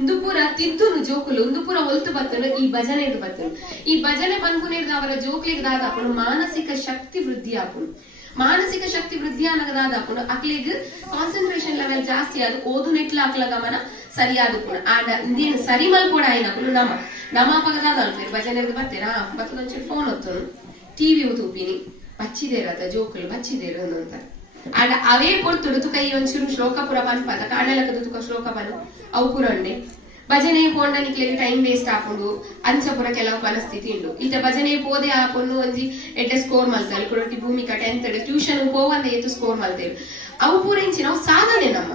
ಉಂದುಪುರ ತಿದ್ದುನು ಜೋಕುಲು ಉಂದುಪುರ ಒಲ್ತು ಬತ್ತನು ಈ ಭಜನೆ ಬತ್ತನು ಈ ಭಜನೆ ಪನ್ಪುನೇರ್ದ ಅವರ ಜೋಕ್ಲಿಗೆ ದಾದಾಪುನು ಮಾನಸಿಕ ಶಕ್ತಿ ವೃದ್ಧಿ ಆಪುನು ಮಾನಸಿಕ ಶಕ್ತಿ ವೃದ್ಧಿ ಅನ್ನಗದಾದಾಪುನು ಅಕ್ಲಿಗ್ ಕಾನ್ಸಂಟ್ರೇಷನ್ ಲೆವೆಲ್ ಜಾಸ್ತಿ ಆದ ಓದು ನೆಟ್ಲ ಅಕ್ಲ ಗಮನ ಸರಿಯಾದಪುನು ಆಡ ಇಂದೇನು ಸರಿ ಮಲ್ಪೋಡ ಆಯ್ನಪುನು ನಮ್ಮ ಪಗದಾದ ಅಲ್ಪೇರು ಭಜನೆ ಬರ್ತೇನಾ ಬತ್ತದೊಂಚೂರು ಫೋನ್ ಹೊತ್ತನು ಟಿವಿ ತೂಪಿನಿ ಬಚ್ಚಿದೇರತ ಜೋಕುಲು ಬಚ್ಚಿದೇರು ಅಂತ ಆಡ ಅವೇ ಕೊಡ್ತುಡು ತುಕ ಈ ಒಂಚೂರು ಶ್ಲೋಕ ಪುರ ಪನ್ಪದ ಕಾಣಲಕದ ತುಕ ಶ್ಲೋಕ ಪನು ಅವು ಪುರಂಡೆ ಭಜನೆ ಪೋಂಡ ನಿಕ್ಲೆಗೆ ಟೈಮ್ ವೇಸ್ಟ್ ಆಪುಂಡು ಅಂಚಪುರ ಕೆಲವು ಪರಿಸ್ಥಿತಿ ಉಂಡು ಈತ ಭಜನೆ ಪೋದೆ ಆಪುಂಡು ಒಂಜಿ ಎಡ್ಡೆ ಸ್ಕೋರ್ ಮಲ್ತಲ್ ಕುರೊಟ್ಟಿ ಭೂಮಿಕ 10th ಟ್ಯೂಷನ್ ಹೋಗಂದ ಏತು ಸ್ಕೋರ್ ಮಲ್ತೇರು ಅವು ಪೂರ ಇಂಚಿ ನಾವು ಸಾಧನೆ ನಮ್ಮ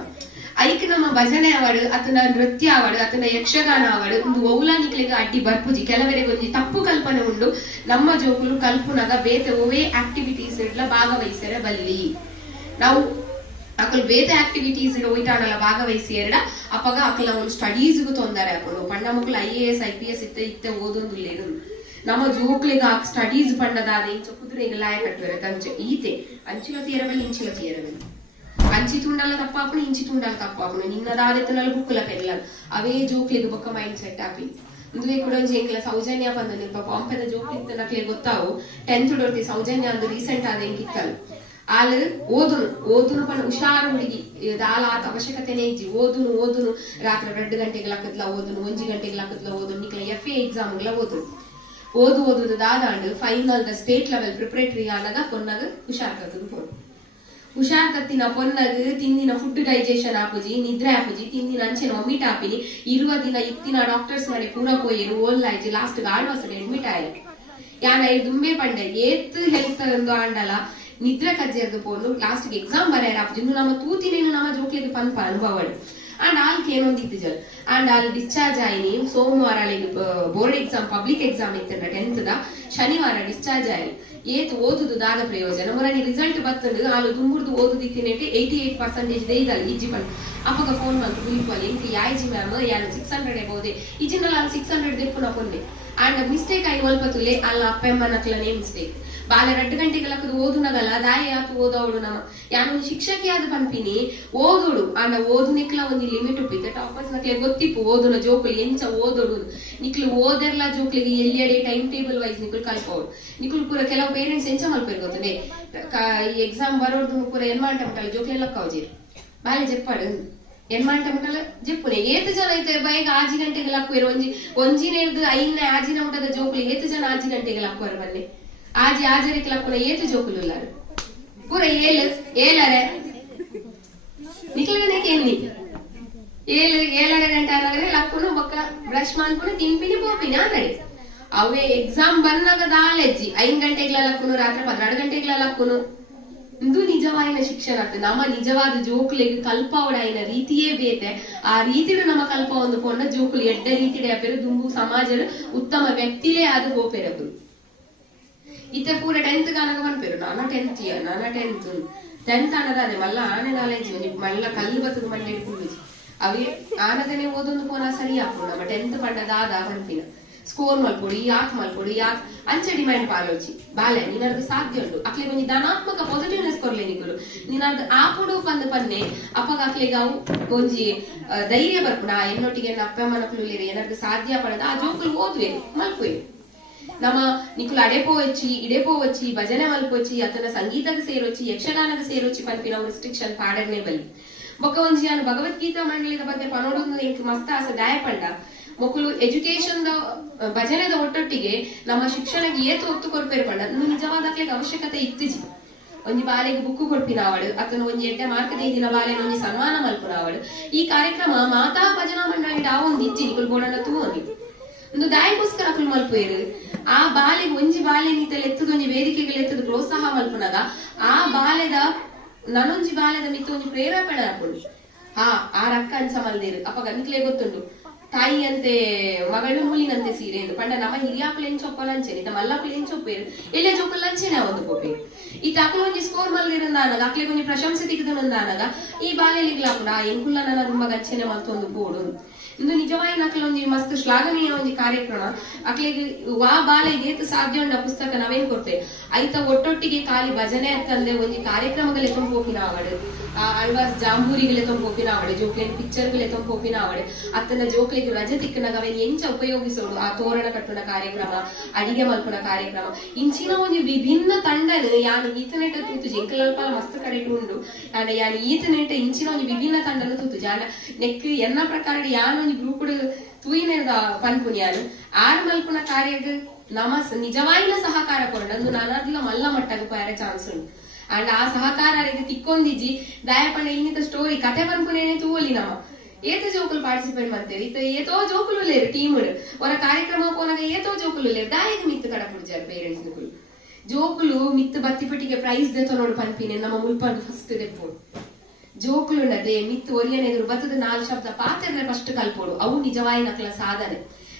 ಐಕ್ ನಮ್ಮ ಭಜನೆ ಅವಡು ಅತನ ನೃತ್ಯ ಅವಡು ಅತನ ಯಕ್ಷಗಾನ ಅವಡು ಒಂದು ಒವ್ಲ ನಿಕ್ಲೆಗೆ ಅಡ್ಡಿ ಬರ್ಪುಜಿ ಕೆಲವರಿಗೆ ಒಂಜಿ ತಪ್ಪು ಕಲ್ಪನೆ ಉಂಡು ನಮ್ಮ ಜೋಕುಲು ಕಲ್ಪುನಾಗ ಬೇತೆ ಒವೇ ಆಕ್ಟಿವಿಟೀಸ್ ಇಡ್ಲ ಭಾಗವಹಿಸರೆ ಬಲ್ಲಿ ನಾವು ಅಕಲ್ ಬೇತೆ ಆಕ್ಟಿವಿಟೀಸ್ ಹೋಯ್ತಾನಲ್ಲ ಭಾಗವಹಿಸಿ ಎರಡ ಅಪ್ಪಗ ಅಕಲ್ ಒಂದು ಸ್ಟಡೀಸ್ಗೂ ತೊಂದರೆ ಹಾಕೊಂಡು ಪಂಡ ಮಕ್ಕಳು IAS IPS ಇತ್ತೆ ಓದೊಂದು ಲೇನು ನಮ್ಮ ಜೋಕ್ಲಿಗ ಸ್ಟಡೀಸ್ ಪಂಡದಾದ ಇಂಚ ಕುದುರೆಗೆ ಲಾಯ ಕಟ್ಟುವರೆ ತಂಚ ಈತೆ ಅಂಚಿಲ ತೀರವಲ್ಲಿ ಇಂಚಿಲ ತೀರವಲ್ಲಿ ಅಂಚಿ ತುಂಡಲ್ಲ ತಪ್ಪಾಪುನು ಇಂಚಿ ತುಂಡಲ್ಲ ತಪ್ಪಾಪುನು ನಿನ್ನದಾದೆತ್ತನಲ್ಲ ಬುಕ್ಕಲ ಪೆಲ್ಲ ಅವೇ ಜೋಕ್ಲಿಗ ಬೊಕ್ಕ ಮೈಂಡ್ ಸೆಟ್ ಆಪಿ ಇಂದುವೆ ಕೂಡ ಎಂಕ್ಲ ಸೌಜನ್ಯ ಬಂದ ನಿಲ್ಪ ಪಾಂಪೆದ ಜೋಕ್ಲಿ ನಕ್ಲೆ ಗೊತ್ತಾವು 10th ಡೋರ್ತಿ ಸೌಜನ್ಯ ಅಂದು ರೀಸೆಂಟ್ ಆದ ಎಂಕಿತ್ತಲ್ಲ ಆಳು ಓದುನು ಪಣ ಹುಷಾರು ಹುಡುಗಿ ಆಲ ಆತ ಅವಶ್ಯಕತೆನೇ ಇಜ್ಜಿ ಓದುನು ರಾತ್ರಿ 2 ಗಂಟೆಗೆ ಲಕ್ಕತ್ಲ ಓದುನು 1 ಗಂಟೆಗೆ ಲಕ್ಕತ್ಲ ಓದುನು ನಿಕ್ಲ FA ಎಕ್ಸಾಮ್ಗಳ ಓದುದು ದಾದಾಂಡು ಫೈನಲ್ ದ ಸ್ಟೇಟ್ ಲೆವೆಲ್ ಪ್ರಿಪರೇಟರಿ ಆನಾಗ ಪೊನ್ನಾಗ ಹುಷಾರ್ ಕತ್ತದು ಫೋನ್ ಹುಷಾರ್ ಕತ್ತಿನ ಪೊನ್ನಾಗ ತಿಂದಿನ ಫುಡ್ ಡೈಜೆಷನ್ ಆಪುಜಿ ನಿದ್ರೆ ಆಪುಜಿ ತಿಂದಿನ ಅಂಚೆನ ಒಮಿಟ್ ಆಪಿನಿ ಇರುವ ದಿನ ಇತ್ತಿನ ಡಾಕ್ಟರ್ಸ್ ನಡೆ ಪೂರ ಪೋಯಿರು ಓಲ್ಲಾಯ್ಜಿ ಲಾಸ್ಟ್ ಆಳ್ವಾಸಡೆ ಅಡ್ಮಿಟ್ ಆಯ್ತು ಯಾನ ದುಂಬೆ ಪಂಡೆ ಏತ್ ಹೆಲ್ತ್ ಒಂದು ಆಂಡಲ ನಿದ್ರೆ ಕಜ್ಜೆರ್ದು ಪೋಂಡು ಲಾಸ್ಟ್ ಎಕ್ಸಾಮ್ ಬರೆಯರ ಆಪುಜಿ ನಮ್ಮ ತೂತಿನೇನು ನಮ್ಮ ಜೋಕ್ಲಿಗೆ ಪನ್ಪ ಅನುಭವಡು ಅಂಡ್ ಆಲ್ಕ್ ಏನೊಂದಿತ್ತು ಜಲ್ ಅಂಡ್ ಅಲ್ಲಿ ಡಿಸ್ಚಾರ್ಜ್ ಆಯ್ನಿ ಸೋಮವಾರ ಬೋರ್ಡ್ ಎಕ್ಸಾಮ್ ಪಬ್ಲಿಕ್ ಎಕ್ಸಾಮ್ ಇತ್ತು 10th ದ ಶನಿವಾರ ಡಿಸ್ಚಾರ್ಜ್ ಆಯ್ನಿ ಏತ್ ಓದುದು ದಾದ ಪ್ರಯೋಜನ ಮೊರನಿ ರಿಸಲ್ಟ್ ಬತ್ತಂಡು ಆಲು ದುಂಬುರ್ದು ಓದುದಿತ್ತಿನೇಟೆ 88% ದೇಯ್ದಲ್ಲ ಇಜ್ಜಿ ಪಂಡು ಅಪ್ಪಗ ಫೋನ್ ಬಂತು ಬಿಲ್ಪಲ್ಲಿ ಇಂಕ ಯಾಯ್ಜಿ ಮ್ಯಾಮ್ ಯಾನು 600 ಎಬೋದೆ ಇಜಿನಲ್ಲ 600 ದೆಪ್ಪುನ ಪೊನ್ನೆ ಅಂಡ್ ಮಿಸ್ಟೇಕ್ ಆಯ್ತು ಒಲ್ಪತುಲೆ ಅಲ್ಲ ಅಪ್ಪೆಮ್ಮ ನಕ್ಲನೇ ಮಿಸ್ಟೇಕ್ ಬಾಲೆ 2 ಗಂಟೆಗೆ ಲಕ್ಕದು ಓದುನಗಲ್ಲ ದಾಯ ಆತು ಓದೋಡು ನಮ್ಮ ಯಾನೊಂದು ಶಿಕ್ಷಕಿ ಆದ ಪನ್ಪಿನಿ ಓದೋಡು ಅಂಡ ಓದು ನಿಕ್ಲ ಒಂದು ಲಿಮಿಟ್ ಉಪ್ಪಿದ್ದೆ ಟಾಪರ್ಸ್ ನಕ್ಲೆ ಗೊತ್ತಿಪ್ಪು ಓದುನ ಜೋಕುಲಿ ಎಂಚ ಓದೋಡು ನಿಕ್ಲು ಓದರ್ಲ ಜೋಕ್ಲಿಗೆ ಎಲ್ಲೆಡೆ ಟೈಮ್ ಟೇಬಲ್ ವೈಸ್ ನಿಕ್ಲು ಕಲ್ಪೋಡು ನಿಕ್ಲು ಪೂರ ಕೆಲವು ಪೇರೆಂಟ್ಸ್ ಎಂಚ ಮಲ್ಪೇರು ಗೊತ್ತನೆ ಈ ಎಕ್ಸಾಮ್ ಬರೋದು ಪೂರ ಎನ್ಮಾಂಟಮಟಲ್ಲ ಜೋಕ್ಲಿ ಲಕ್ಕವಜೀರು ಬಾಲೆ ಜೆಪ್ಪಾಡು ಎನ್ಮಾಂಟಮಟಲ್ಲ ಜೆಪ್ಪುನೆ ಏತು ಜನ ಐತೆ ಬೈಗ 6 ಗಂಟೆಗೆ ಲಕ್ಕುವರು ಒಂಜಿನೇರ್ದು 5ನೇ ಆಜಿನ ಊಟದ ಜೋಕ್ಲಿ ಏತು ಜನ 6 ಗಂಟೆಗೆ ಲಕ್ಕುವರು ಬನ್ನಿ ಆಜಿ ಆಜರಿಕೆ ಲಕ್ಕುನ ಏತು ಜೋಕುಲು ಪೂರ ಏಲರೆ ನಿಕ್ಲಗನೆಗೆ ಎನ್ನಿ ಏಳರೆ ಗಂಟೆ ಆದ್ರೆ ಲಕ್ಕುನು ಬೊಕ್ಕ ಬ್ರಷ್ ಮಾಡ್ಕೊಂಡು ತಿಂಪಿನಿ ಪೋಪಿನಿ ಅಂಗಡಿ ಅವೇ ಎಕ್ಸಾಮ್ ಬಂದಾಗ ದಾಲೆಜ್ಜಿ 5 ಗಂಟೆಗಳ ಲಕ್ಕುನು ರಾತ್ರಿ 12 ಗಂಟೆಗಳ ಲಕ್ಕುನು ಇದು ನಿಜವಾಯಿನ ಶಿಕ್ಷಣ ಆಗ್ತದೆ. ನಮ್ಮ ನಿಜವಾದ ಜೋಕುಲಿಗೆ ಕಲ್ಪವಡಾಯಿನ ರೀತಿಯೇ ಬೇತೆ. ಆ ರೀತಿಡು ನಮ್ಮ ಕಲ್ಪ ಒಂದು ಕೊಂಡ ಜೋಕುಲು ಎಡ್ಡ ರೀತಿಡೆ ಅಪೆರು ದುಂಬು ಸಮಾಜದ ಉತ್ತಮ ವ್ಯಕ್ತಿಲೇ ಆದ ಹೋಪೆರದು. ಇತ್ತ ಪೂರ 10th ಕಾನಗ ಬಂದ್ಪೇರು ನಾನ 10th ಅನ್ನದಾನೆ ಮಲ್ಲ ಆನೆ ನಾಲೆಜ್ ಮಲ್ಲ ಕಲ್ಲು ಬತ್ತದ ಮಂಡೆ ಕುಳ್ಳುಜಿ ಅವೇ ಆನದನೆ ಓದೊಂದು ಪೋನ ಸರಿ ಹಾಕೊಂಡು ನಮ್ಮ 10th ಪಂಡದಾದ ಬಂಪಿನ ಸ್ಕೋರ್ ಮಲ್ಕೊಡಿ ಯಾಕ್ ಅಂಚೆ ಡಿಮ್ಯಾಂಡ್ ಪಾಲೋಚಿ ಬಾಲೆ ನಿನ್ನದು ಸಾಧ್ಯ ಉಂಟು ಅಕ್ಲೆ ಒಂದು ಧನಾತ್ಮಕ ಪಾಸಿಟಿವ್ನೆಸ್ ಕೊರ್ಲೆ ನಿಕ್ಕಲು ನಿನ್ನದು ಆಪುಡು ಪಂದು ಪನ್ನೆ ಅಪ್ಪಗ ಅಕ್ಲೆಗೆ ಅವು ಒಂಜಿ ಧೈರ್ಯ ಬರ್ಪುಣ ಎನ್ನೊಟ್ಟಿಗೆ ಅಪ್ಪ ಮನಕುಲು ಏನಾದ್ರು ಸಾಧ್ಯ ಪಡದ ಆ ಜೋಕುಲು ಓದ್ವೆ ಮಲ್ಪುವೆ ನಮ್ಮ ನಿಕ್ಕುಲು ಇಡೆಪೋ వచ్చి ಭಜನೆ ಮಲ್ಪೊಚ್ಚಿ ಅತನ ಸಂಗೀತಕ್ಕೆ ಸೇರೊಚ್ಚಿ ಯಕ್ಷಗಾನಕ್ಕೆ ಸೇರೊಚ್ಚಿ ಪನ್ಪಿನ ರಿಸ್ಟ್ರಿಕ್ಷನ್ ಪಾಡನೆ ಬಲ್ಲಿ ಬೊಕ್ಕ ಒಂಜಿ ನಾನು ಭಗವದ್ಗೀತಾ ಮಂಡಳಿದ ಬಗ್ಗೆ ಪನೋಡೊಂದು ಎಂಕ್ ಮಸ್ತ್ ಆಸೆ ದಾಯ ಪಂಡ ಮಕ್ಕಳು ಎಜುಕೇಶನ್ ಭಜನೆದ ಒಟ್ಟೊಟ್ಟಿಗೆ ನಮ್ಮ ಶಿಕ್ಷಣಕ್ಕೆ ಏತು ಒತ್ತು ಕೊರ್ಪೇರು ಪಂಡ ನಿಜವಾದಾಗ್ಲಿಕ್ಕೆ ಅವಶ್ಯಕತೆ ಇತ್ತಿಜಿ ಒಂಜಿ ಬಾಲೆಗೆ ಬುಕ್ ಕೊಡ್ಪಿನಾವಳು ಅತನ ಒಂಜಿ ಎಡ್ಡೆ ಮಾರ್ಕ್ ದಿನ ಬಾಲೆನ ಒಂಜಿ ಸನ್ಮಾನ ಮಲ್ಪುನಾವಳು ಈ ಕಾರ್ಯಕ್ರಮ ಮಾತಾ ಭಜನಾ ಮಂಡಳಿ ಒಂದು ಇಜ್ಜಿ ನಿಕುಲ್ ಬೋಡನ ತೂವನಿ ಒಂದು ದಾಯಕ್ಕೋಸ್ಕರ ಅಕುಲ್ ಮಲ್ಪೇರು ಆ ಬಾಲೆಗೆ ಒಂಜಿ ಬಾಲೆ ನೀತಲ್ಲಿ ಎತ್ತದ ಒಂಜಿ ವೇದಿಕೆಗಳು ಎತ್ತದ ಪ್ರೋತ್ಸಾಹ ಮಲ್ಪುನಾಗ ಆ ಬಾಲೆದ ನನೊಂಜಿ ಬಾಲೆದ ಮಿತ್ತ ಒಂಜಿ ಪ್ರೇರೇಪಣೆ ಹಾಕೊಂಡು ಆ ರಕ್ಕ ಅನ್ಸ ಮಲ್ದೇರು ಅಪ್ಪ ಗನ್ಕ್ಲೆ ಗೊತ್ತುಂಡು ತಾಯಿ ಅಂತೆ ಮಗಳು ಮೂಲಿನಂತೆ ಸೀರೆ ಎಂದು ಪಂಡ ನಮ್ಮ ಹಿರಿಯಾಕುಲು ಎಂಚೊಪ್ಪಲ ಅಂಚೆನೆ ಇತ್ತ ಮಲ್ಲಕುಲು ಎಂಚೊಪ್ಪೇರು ಎಲ್ಲೇ ಜೋಕುಲ್ ಅಂಚೆನೆ ಒಂದು ಪೋಪೇರು ಇತ್ತ ಅಕುಲು ಒಂಜಿ ಸ್ಕೋರ್ ಮಲ್ದಿರಂದಾನಗ ಅಕ್ಲೆ ಒಂಜಿ ಪ್ರಶಂಸೆ ತೆಗೆದನಂದಾನಗ ಈ ಬಾಲೆಲಿಗ್ಲಾಪುಡ ಎಂಕುಲ್ಲ ನನ್ನ ತುಂಬ ಗಂಚೆನೆ ಮಲ್ತೊಂದು ಬೋಡು ಇಂದು ನಿಜವಾಗಿ ಅಕ್ಲೆ ಒಂಜಿ ಮಸ್ತ್ ಶ್ಲಾಘನೀಯ ಒಂಜಿ ಕಾರ್ಯಕ್ರಮ ಅಕ್ಲೆಗೆ ವಾ ಬಾಲೆಗೆ ಏತು ಸಾಧ್ಯ ಉಂಡ ಪುಸ್ತಕ ನಾವೇನ್ ಕೊಡ್ತೇವೆ ಐತ ಒಟ್ಟೊಟ್ಟಿಗೆ ಖಾಲಿ ಭಜನೆ ಅಂತಂದ್ರೆ ಒಂಜಿ ಕಾರ್ಯಕ್ರಮಗಳೇ ತೊಂಪೋಪಿನ ಅವಡು ಅಳ್ವಾಸ್ ಜಾಂಬೂರಿಗಳೇ ತೊಂಪೋಪಿನ ಅವಡು ಜೋಕ್ಲೇನ್ ಪಿಕ್ಚರ್ಗಳೇ ತೊಂಪೋಪಿನ ಅವಡು ಅತ್ತನ ಜೋಕ್ಲಿಗೆ ರಜೆ ತಿಕ್ಕನಾಗ ಅವೇನ್ ಎಂಚ ಉಪಯೋಗಿಸೋಡು ಆ ತೋರಣ ಕಟ್ಟುನ ಕಾರ್ಯಕ್ರಮ ಅಡಿಗೆ ಮಲ್ಪುನ ಕಾರ್ಯಕ್ರಮ ಇಂಚಿನ ಒಂಜಿ ವಿಭಿನ್ನ ತಂಡನು ಯಾನು ಈತನೆಟ ತೂತುಜಿ ಎಂಕಲ್ಪ ಮಸ್ತ್ ಕಡೆ ಉಂಡು ಅಂಡ್ ಯಾನು ಈತನೆಟ ಇಂಚಿನ ಒಂಜಿ ವಿಭಿನ್ನ ತಂಡನು ತೂತುಜಿ ಅಂಡ ನೆಕ್ ಎನ್ನ ಪ್ರಕಾರ ಯಾನು ಒಂಜಿ ಗ್ರೂಪ್ ತೂಯಿನ ಪನ್ಪುನ್ಯಾನು ಆರು ಮಲ್ಪುನ ಕಾರ್ಯಗ್ ನಮ ನಿಜವಾಯಿನ ಸಹಕಾರ ಕೊಡ ನಾನಾದಿಲ್ಲ ಮಲ್ಲ ಮಟ್ಟಗ ಪಾರ ಚಾನ್ಸ್ ಉಂಟು ಅಂಡ್ ಆ ಸಹಕಾರ ತಿಕ್ಕೊಂದಿಜ್ಜಿ ದಯಪಂಡ ಇನ್ನಿತ ಸ್ಟೋರಿ ಕತೆ ಪನ್ಪುನೇನೆ ತೂವಲಿ ನಮ್ಮ ಏತೋ ಜೋಕುಲು ಪಾರ್ಟಿಸಿಪೇಟ್ ಮಾಡ್ತೇವೆ ಇತ್ತ ಏತೋ ಜೋಕುಲು ಲೇರು ಟೀಮ್ ಅವರ ಕಾರ್ಯಕ್ರಮ ಹೋನಾಗ ಏತೋ ಜೋಕುಲು ಲೇರು ದಾಯಗ ಮಿತ್ತು ಕಡ ಪುಡ್ಜಾರು ಪೇರೆಂಟ್ಸ್ ನಿಕುಲು ಜೋಕುಲು ಮಿತ್ತು ಬತ್ತಿಪಟ್ಟಿಗೆ ಪ್ರೈಸ್ ದೇತೋ ನೋಡು ಪನ್ಪಿನೆ ನಮ್ಮ ಮುಲ್ಪಂಡು ಫಸ್ಟ್ ದೆಪ್ಪೋಡು ಜೋಕುಲು ನದೆ ಮಿತ್ತು ಒರಿಯನ ಎದುರು ಬತ್ತದ 4 ಶಬ್ದ ಪಾತ್ರೆ ಫಸ್ಟ್ ಕಲ್ಪೋಡು ಅವು ನಿಜವಾಯಿ ನಕಲ ಸಾಧನೆ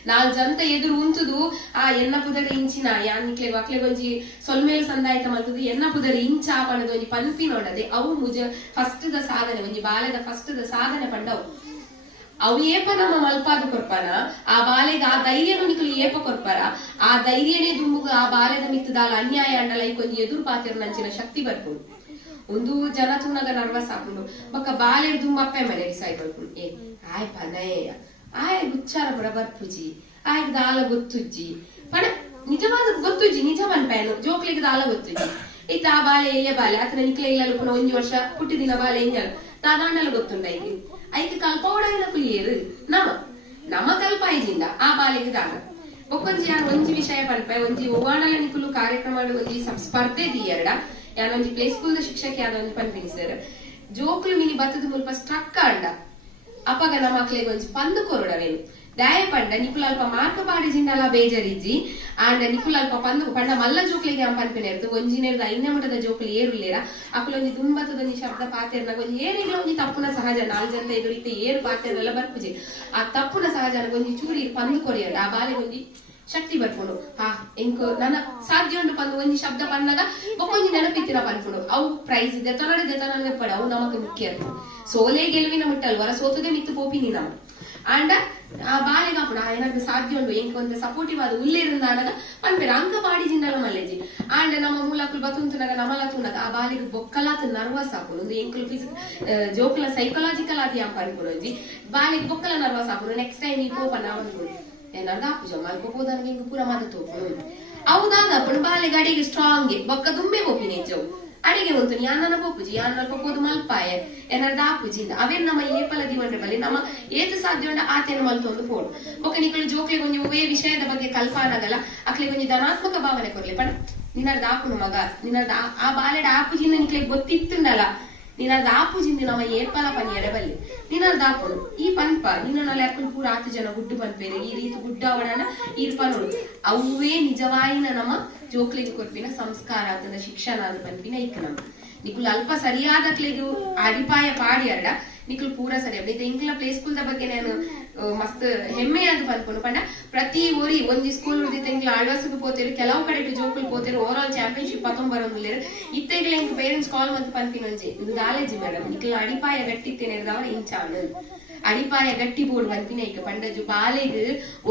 4 ಜಂತ ಎದುರು ಉಂತುದು ಆ ಎನ್ನ ಪುದರ ಇಂಚಿನ ಯಾನಿಕ್ಲೆ ಅಕ್ಲೆ ಒಂಜಿ ಸೊಲ್ಮೇಲು ಸಂದಾಯಿತ ಮಲ್ತದು ಎನ್ನ ಪುದರ ಇಂಚ ಪಣದ ಒಂಜಿ ಪನ್ಪಿ ನೋಡದೆ ಅವು ಮುಜ ಫಸ್ಟ್ ದ ಸಾಧನೆ ಒಂಜಿ ಬಾಲೆದ ಫಸ್ಟ್ ದ ಸಾಧನೆ ಪಂಡವು ಅವು ಏಪ ನಮ್ಮ ಮಲ್ಪಾದು ಕೊರ್ಪನ ಆ ಬಾಲೆಗೆ ಆ ಧೈರ್ಯನು ನಿಕಲು ಏಪ ಕೊರ್ಪರ ಆ ಧೈರ್ಯನೇ ದುಂಬುಗ ಆ ಬಾಲೆದ ಮಿತ್ತದಾಲ ಅನ್ಯಾಯ ಅಂಡಲ ಇಕೊಂದು ಎದುರು ಪಾತ್ರ ನಂಚಿನ ಶಕ್ತಿ ಬರ್ಕೊಂಡು ಒಂದು ಜನ ತೂನಗ ನರ್ವಸ್ ಹಾಕೊಂಡು ಬಕ್ಕ ಬಾಲೆ ದುಂಬಪ್ಪೆ ಮನೆ ಡಿಸೈಡ್ ಮಾಡ್ಕೊಂಡು ಆಯ್ ಪನಯ ಆಯ್ ಗುಚ್ಚಾರ ಪಡ ಬರ್ಪುಜಿ ಆಯ್ಗ ದಾಲ ಗೊತ್ತುಜ್ಜಿ ಪಡ ನಿಜವಾದ ಗೊತ್ತುಜ್ಜಿ ನಿಜ ಮನ್ಪೇನು ಜೋಕ್ಲಿಗೆ ದಾಲ ಗೊತ್ತುಜ್ಜಿ ಇತ್ತ ಆ ಬಾಲೆ ಎಲ್ಲೇ ಬಾಲೆ ಆತನ ನಿಕ್ಲೆ ಇಲ್ಲ ಪುನ ಒಂಜಿ ವರ್ಷ ಪುಟ್ಟಿದಿನ ಬಾಲೆ ಎಂಜಲ್ ದಾದಾಂಡಲ ಗೊತ್ತುಂಡ ಐತಿ ಕಲ್ಪವಡನ ಕ್ಲಿಯರ್ ನಮ್ಮ ಕಲ್ಪ ಐಜಿಂದ ಆ ಬಾಲೆಗೆ ದಾಲ ಒಕ್ಕೊಂಜಿ ಯಾರು ಒಂಜಿ ವಿಷಯ ಪನ್ಪೆ ಒಂಜಿ ಓವಾಣಲ ನಿಕುಲು ಕಾರ್ಯಕ್ರಮ ಒಂಜಿ ಸ್ಪರ್ಧೆ ದಿಯರ್ಡ ಯಾನೊಂಜಿ ಪ್ಲೇ ಸ್ಕೂಲ್ ಶಿಕ್ಷಕ ಯಾನೊಂಜಿ ಪನ್ಪಿನಿ ಸರ್ ಜೋಕುಲು ಮಿನಿ ಬತ್ತದ ಮುಲ್ಪ ಸ್ಟ್ರಕ್ ಅಂಡ ಅಪಗ ನಮ್ಮ ಮಕ್ಳಿಗೆ ಒಂಜಿ ಪಂದು ಕೊರಡವೇನು ದಾಯ ಪಂಡ ನಿಕುಲ ಅಲ್ಪ ಮಾರ್ಕ ಪಾಡಿಜಿಂಡಲ ಬೇಜರಿಜ್ಜಿ ಆಂಡ ನಿಕುಲ ಅಲ್ಪ ಪಂದು ಪಂಡ ಮಲ್ಲ ಜೋಕ್ಲಿಗೆ ಪನ್ಪಿನ ಇರ್ತು ಒಂಜಿನೇರ್ದ ಐನ್ನಮಟದ ಜೋಕ್ಲಿ ಏರುಲ್ಲೇರ ಅಕುಲ ಒಂಜಿ ದುಂಬತ್ತದೊಂಜಿ ಶಬ್ದ ಪಾತೆರ್ನಾಗ ಒಂಜಿ ಏನಿಲ್ಲ ಒಂಜಿ ತಪ್ಪುನ ಸಹಜ 4 ಜನ ಎದುರಿತ ಏರು ಪಾತೆರ್ನೆಲ್ಲ ಬರ್ಪುಜಿ ಆ ತಪ್ಪುನ ಸಹಜ ಒಂಜಿ ಚೂರಿ ಪಂದು ಕೊರಿಯರು ಆ ಬಾಲೆ ಒಂಜಿ ಶಕ್ತಿ ಬರ್ಕೊಂಡು ಎಂಕು ನನ್ನ ಸಾಧ್ಯ ಉಂಡು ಪಂದು ಒಂಜಿ ಶಬ್ದ ಪನ್ನಾಗ ಬೊಕ್ಕೊಂಜಿ ನೆನಪಿತ್ತಿನ ಪನ್ಪುಡು ಅವು ಪ್ರೈಸ್ ದೆತೊನಡೆ ಪಡ ಅವು ನಮಕ್ ಮುಖ್ಯ ಸೋಲೆ ಗೆಲುವಿನ ಮುಟ್ಟಲ್ವರ ಸೋತದೆ ಮಿತ್ತು ಪೋಪಿನಿ ನಮ್ಮ ಅಂಡ ಆ ಬಾಲೆಗ ಏನಾದ್ರು ಸಾಧ್ಯ ಉಂಡು ಎಂಕ್ ಒಂದು ಸಪೋರ್ಟಿವ್ ಆದ ಉಲ್ಲೇರಿಂದಾನಾಗ ಪನ್ಪೇರ ಅಂಕ ಪಾಡಿ ಜಿಂಡಲ ಮಲ್ಲೆಜಿ ಅಂಡ ನಮ್ಮ ಮೂಲಕುಲು ಬತುಂತುನಾಗ ನಮಲತುನಾಗ ಆ ಬಾಲೆಗೆ ಬೊಕ್ಕಲಾತ ನರ್ವಸ್ ಹಾಕೊಂಡು ಒಂದು ಎಂಕುಲು ಜೋಕುಲ ಸೈಕಲಾಜಿಕಲ್ ಆದಿ ಪನ್ಪುಣಿ ಬಾಲೆಗೆ ಬೊಕ್ಕಲ ನರ್ವಸ್ ಹಾಕೊಂಡು ನೆಕ್ಸ್ಟ್ ಟೈಮ್ ಈ ಪೋಪನ ಅವನ್ಕೊಂಡು ಏನಾರ್ದ ಪೂಜ ಮಲ್ಕೋಬೋದನಿಗೆ ಹಿಂಗ ಪೂರ ಮಾತ ತೋಪು ಹೌದಾಗ ಪುಣ ಬಾಲೆ ಗಾಡಿಗೆ ಸ್ಟ್ರಾಂಗ್ ಬೊಕ್ಕ ದುಂಬೆ ಪೋಪಿನಿ ಜವು ಅಡಿಗೆ ಉಂಟು ಯಾನ ಪೋಪುಜಿ ಯಾನ ಪೋಪೋದು ಮಲ್ಪಾಯ ಏನಾರ್ದ ಆಪುಜಿಂದ ಅವೇನ್ ನಮ್ಮ ಏಪಲ ದಿವಂಡ್ರೆ ಬಲ್ಲಿ ನಮ್ಮ ಏತು ಸಾಧ್ಯ ಉಂಡ ಆತೇನ ಮಲ್ತೊಂದು ಪೋಡು ಬೊಕ್ಕ ನಿಕಲು ಜೋಕ್ಲೆ ಒಂಜಿ ಒವೇ ವಿಷಯದ ಬಗ್ಗೆ ಕಲ್ಪನಾಗಲ್ಲ ಅಕ್ಲೆ ಒಂಜಿ ಧನಾತ್ಮಕ ಭಾವನೆ ಕೊರ್ಲಿ ಪಣ ನಿನ್ನದು ಆಪುನು ಮಗ ನಿನ್ನದು ಆ ಬಾಲೆಡ ಆಪುಜಿಂದ ನಿಕ್ಲೆ ಗೊತ್ತಿತ್ತುಂಡಲ್ಲ ನಿನ್ನದು ಆಪುಜಿಂದ ನಮ್ಮ ಏರ್ಪಾಲ ಪನಿ ಎಡಬಲ್ಲಿ ನಿನ್ನದು ಆಪುನು ಈ ಪನ್ಪ ನಿನ್ನ ಲೆಕ್ಕಲು ಪೂರ 8 ಜನ ಗುಡ್ಡು ಪನ್ಪೇರೆ ಈ ರೀತಿ ಗುಡ್ಡ ಅವಡನ ಈರ್ಪನೋಡು ಅವೇ ನಿಜವಾಯಿನ ನಮ್ಮ ಜೋಕ್ಲಿಗೆ ಕೊರ್ಪಿನ ಸಂಸ್ಕಾರ ಆತನ ಶಿಕ್ಷಣ ಆದ ಪನ್ಪಿನ ಇಕ್ಕ ನಮ್ಮ ನಿಕುಲ್ ಅಲ್ಪ ಸರಿಯಾದ ಕ್ಲೆದು ಅಡಿಪಾಯ ಪಾಡಿ ಅರಡ ನಿಕುಲ್ ಪೂರ ಸರಿ ಅಪ್ಪ ಇಂಕ್ಲ ಪ್ಲೇ ಸ್ಕೂಲ್ ಬಗ್ಗೆ ನಾನು ಮಸ್ತ್ ಹೆಮ್ಮೆ ಅಂತ ಪನ್ಪುನು ಪಂಡ ಪ್ರತಿ ಊರಿ ಒಂಜಿ ಸ್ಕೂಲ್ ಉಳಿದಿತ್ತು ಇಂಕ್ಲ ಆಳ್ವಾಸಕ್ಕೆ ಪೋತೇರು ಕೆಲವು ಕಡೆ ಜೋಕುಲ್ ಪೋತೇರು ಓವರ್ ಆಲ್ ಚಾಂಪಿಯನ್ಶಿಪ್ ಬರೋದಿಲ್ಲ ಇತ್ತೆಗ್ಲ ಇಂಕ್ ಪೇರೆಂಟ್ಸ್ ಕಾಲ್ ಮತ್ತು ಪನ್ಪಿನೊಂಜಿ ಇದು ಕಾಲೇಜಿ ಮೇಡಮ್ ನಿಕುಲ್ ಅಡಿಪಾಯ ಗಟ್ಟಿತ್ತೇನೆ ಇಂಚಾವಣ ಅಡಿಪಾಯ ಗಟ್ಟಿ ಬೋರ್ಡ್ ಪನ್ಪಿನ ಈಗ ಪಂಡಜು ಬಾಲೆಗ್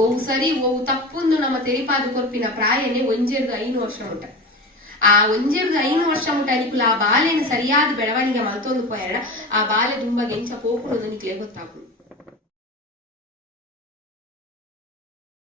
ಓವು ಸರಿ ಓವು ತಪ್ಪುಂದು ನಮ್ಮ ತೆರಿಪಾದ ಕೊರ್ಪಿನ ಪ್ರಾಯನೇ 5 ವರ್ಷ ಉಂಟ ಆ 5 ವರ್ಷ ಮುಟ್ಟ ನಿಕುಲ ಆ ಬಾಲೆನ ಸರಿಯಾದ ಬೆಳವಣಿಗೆ ಮಲ್ತೊಂದು ಪೋಯರ ಆ ಬಾಲೆ ತುಂಬಾ ಗೆಂಚ ಪೋಪುಣದು ನಿಕ್ಲೆ ಗೊತ್ತಾಪುಡು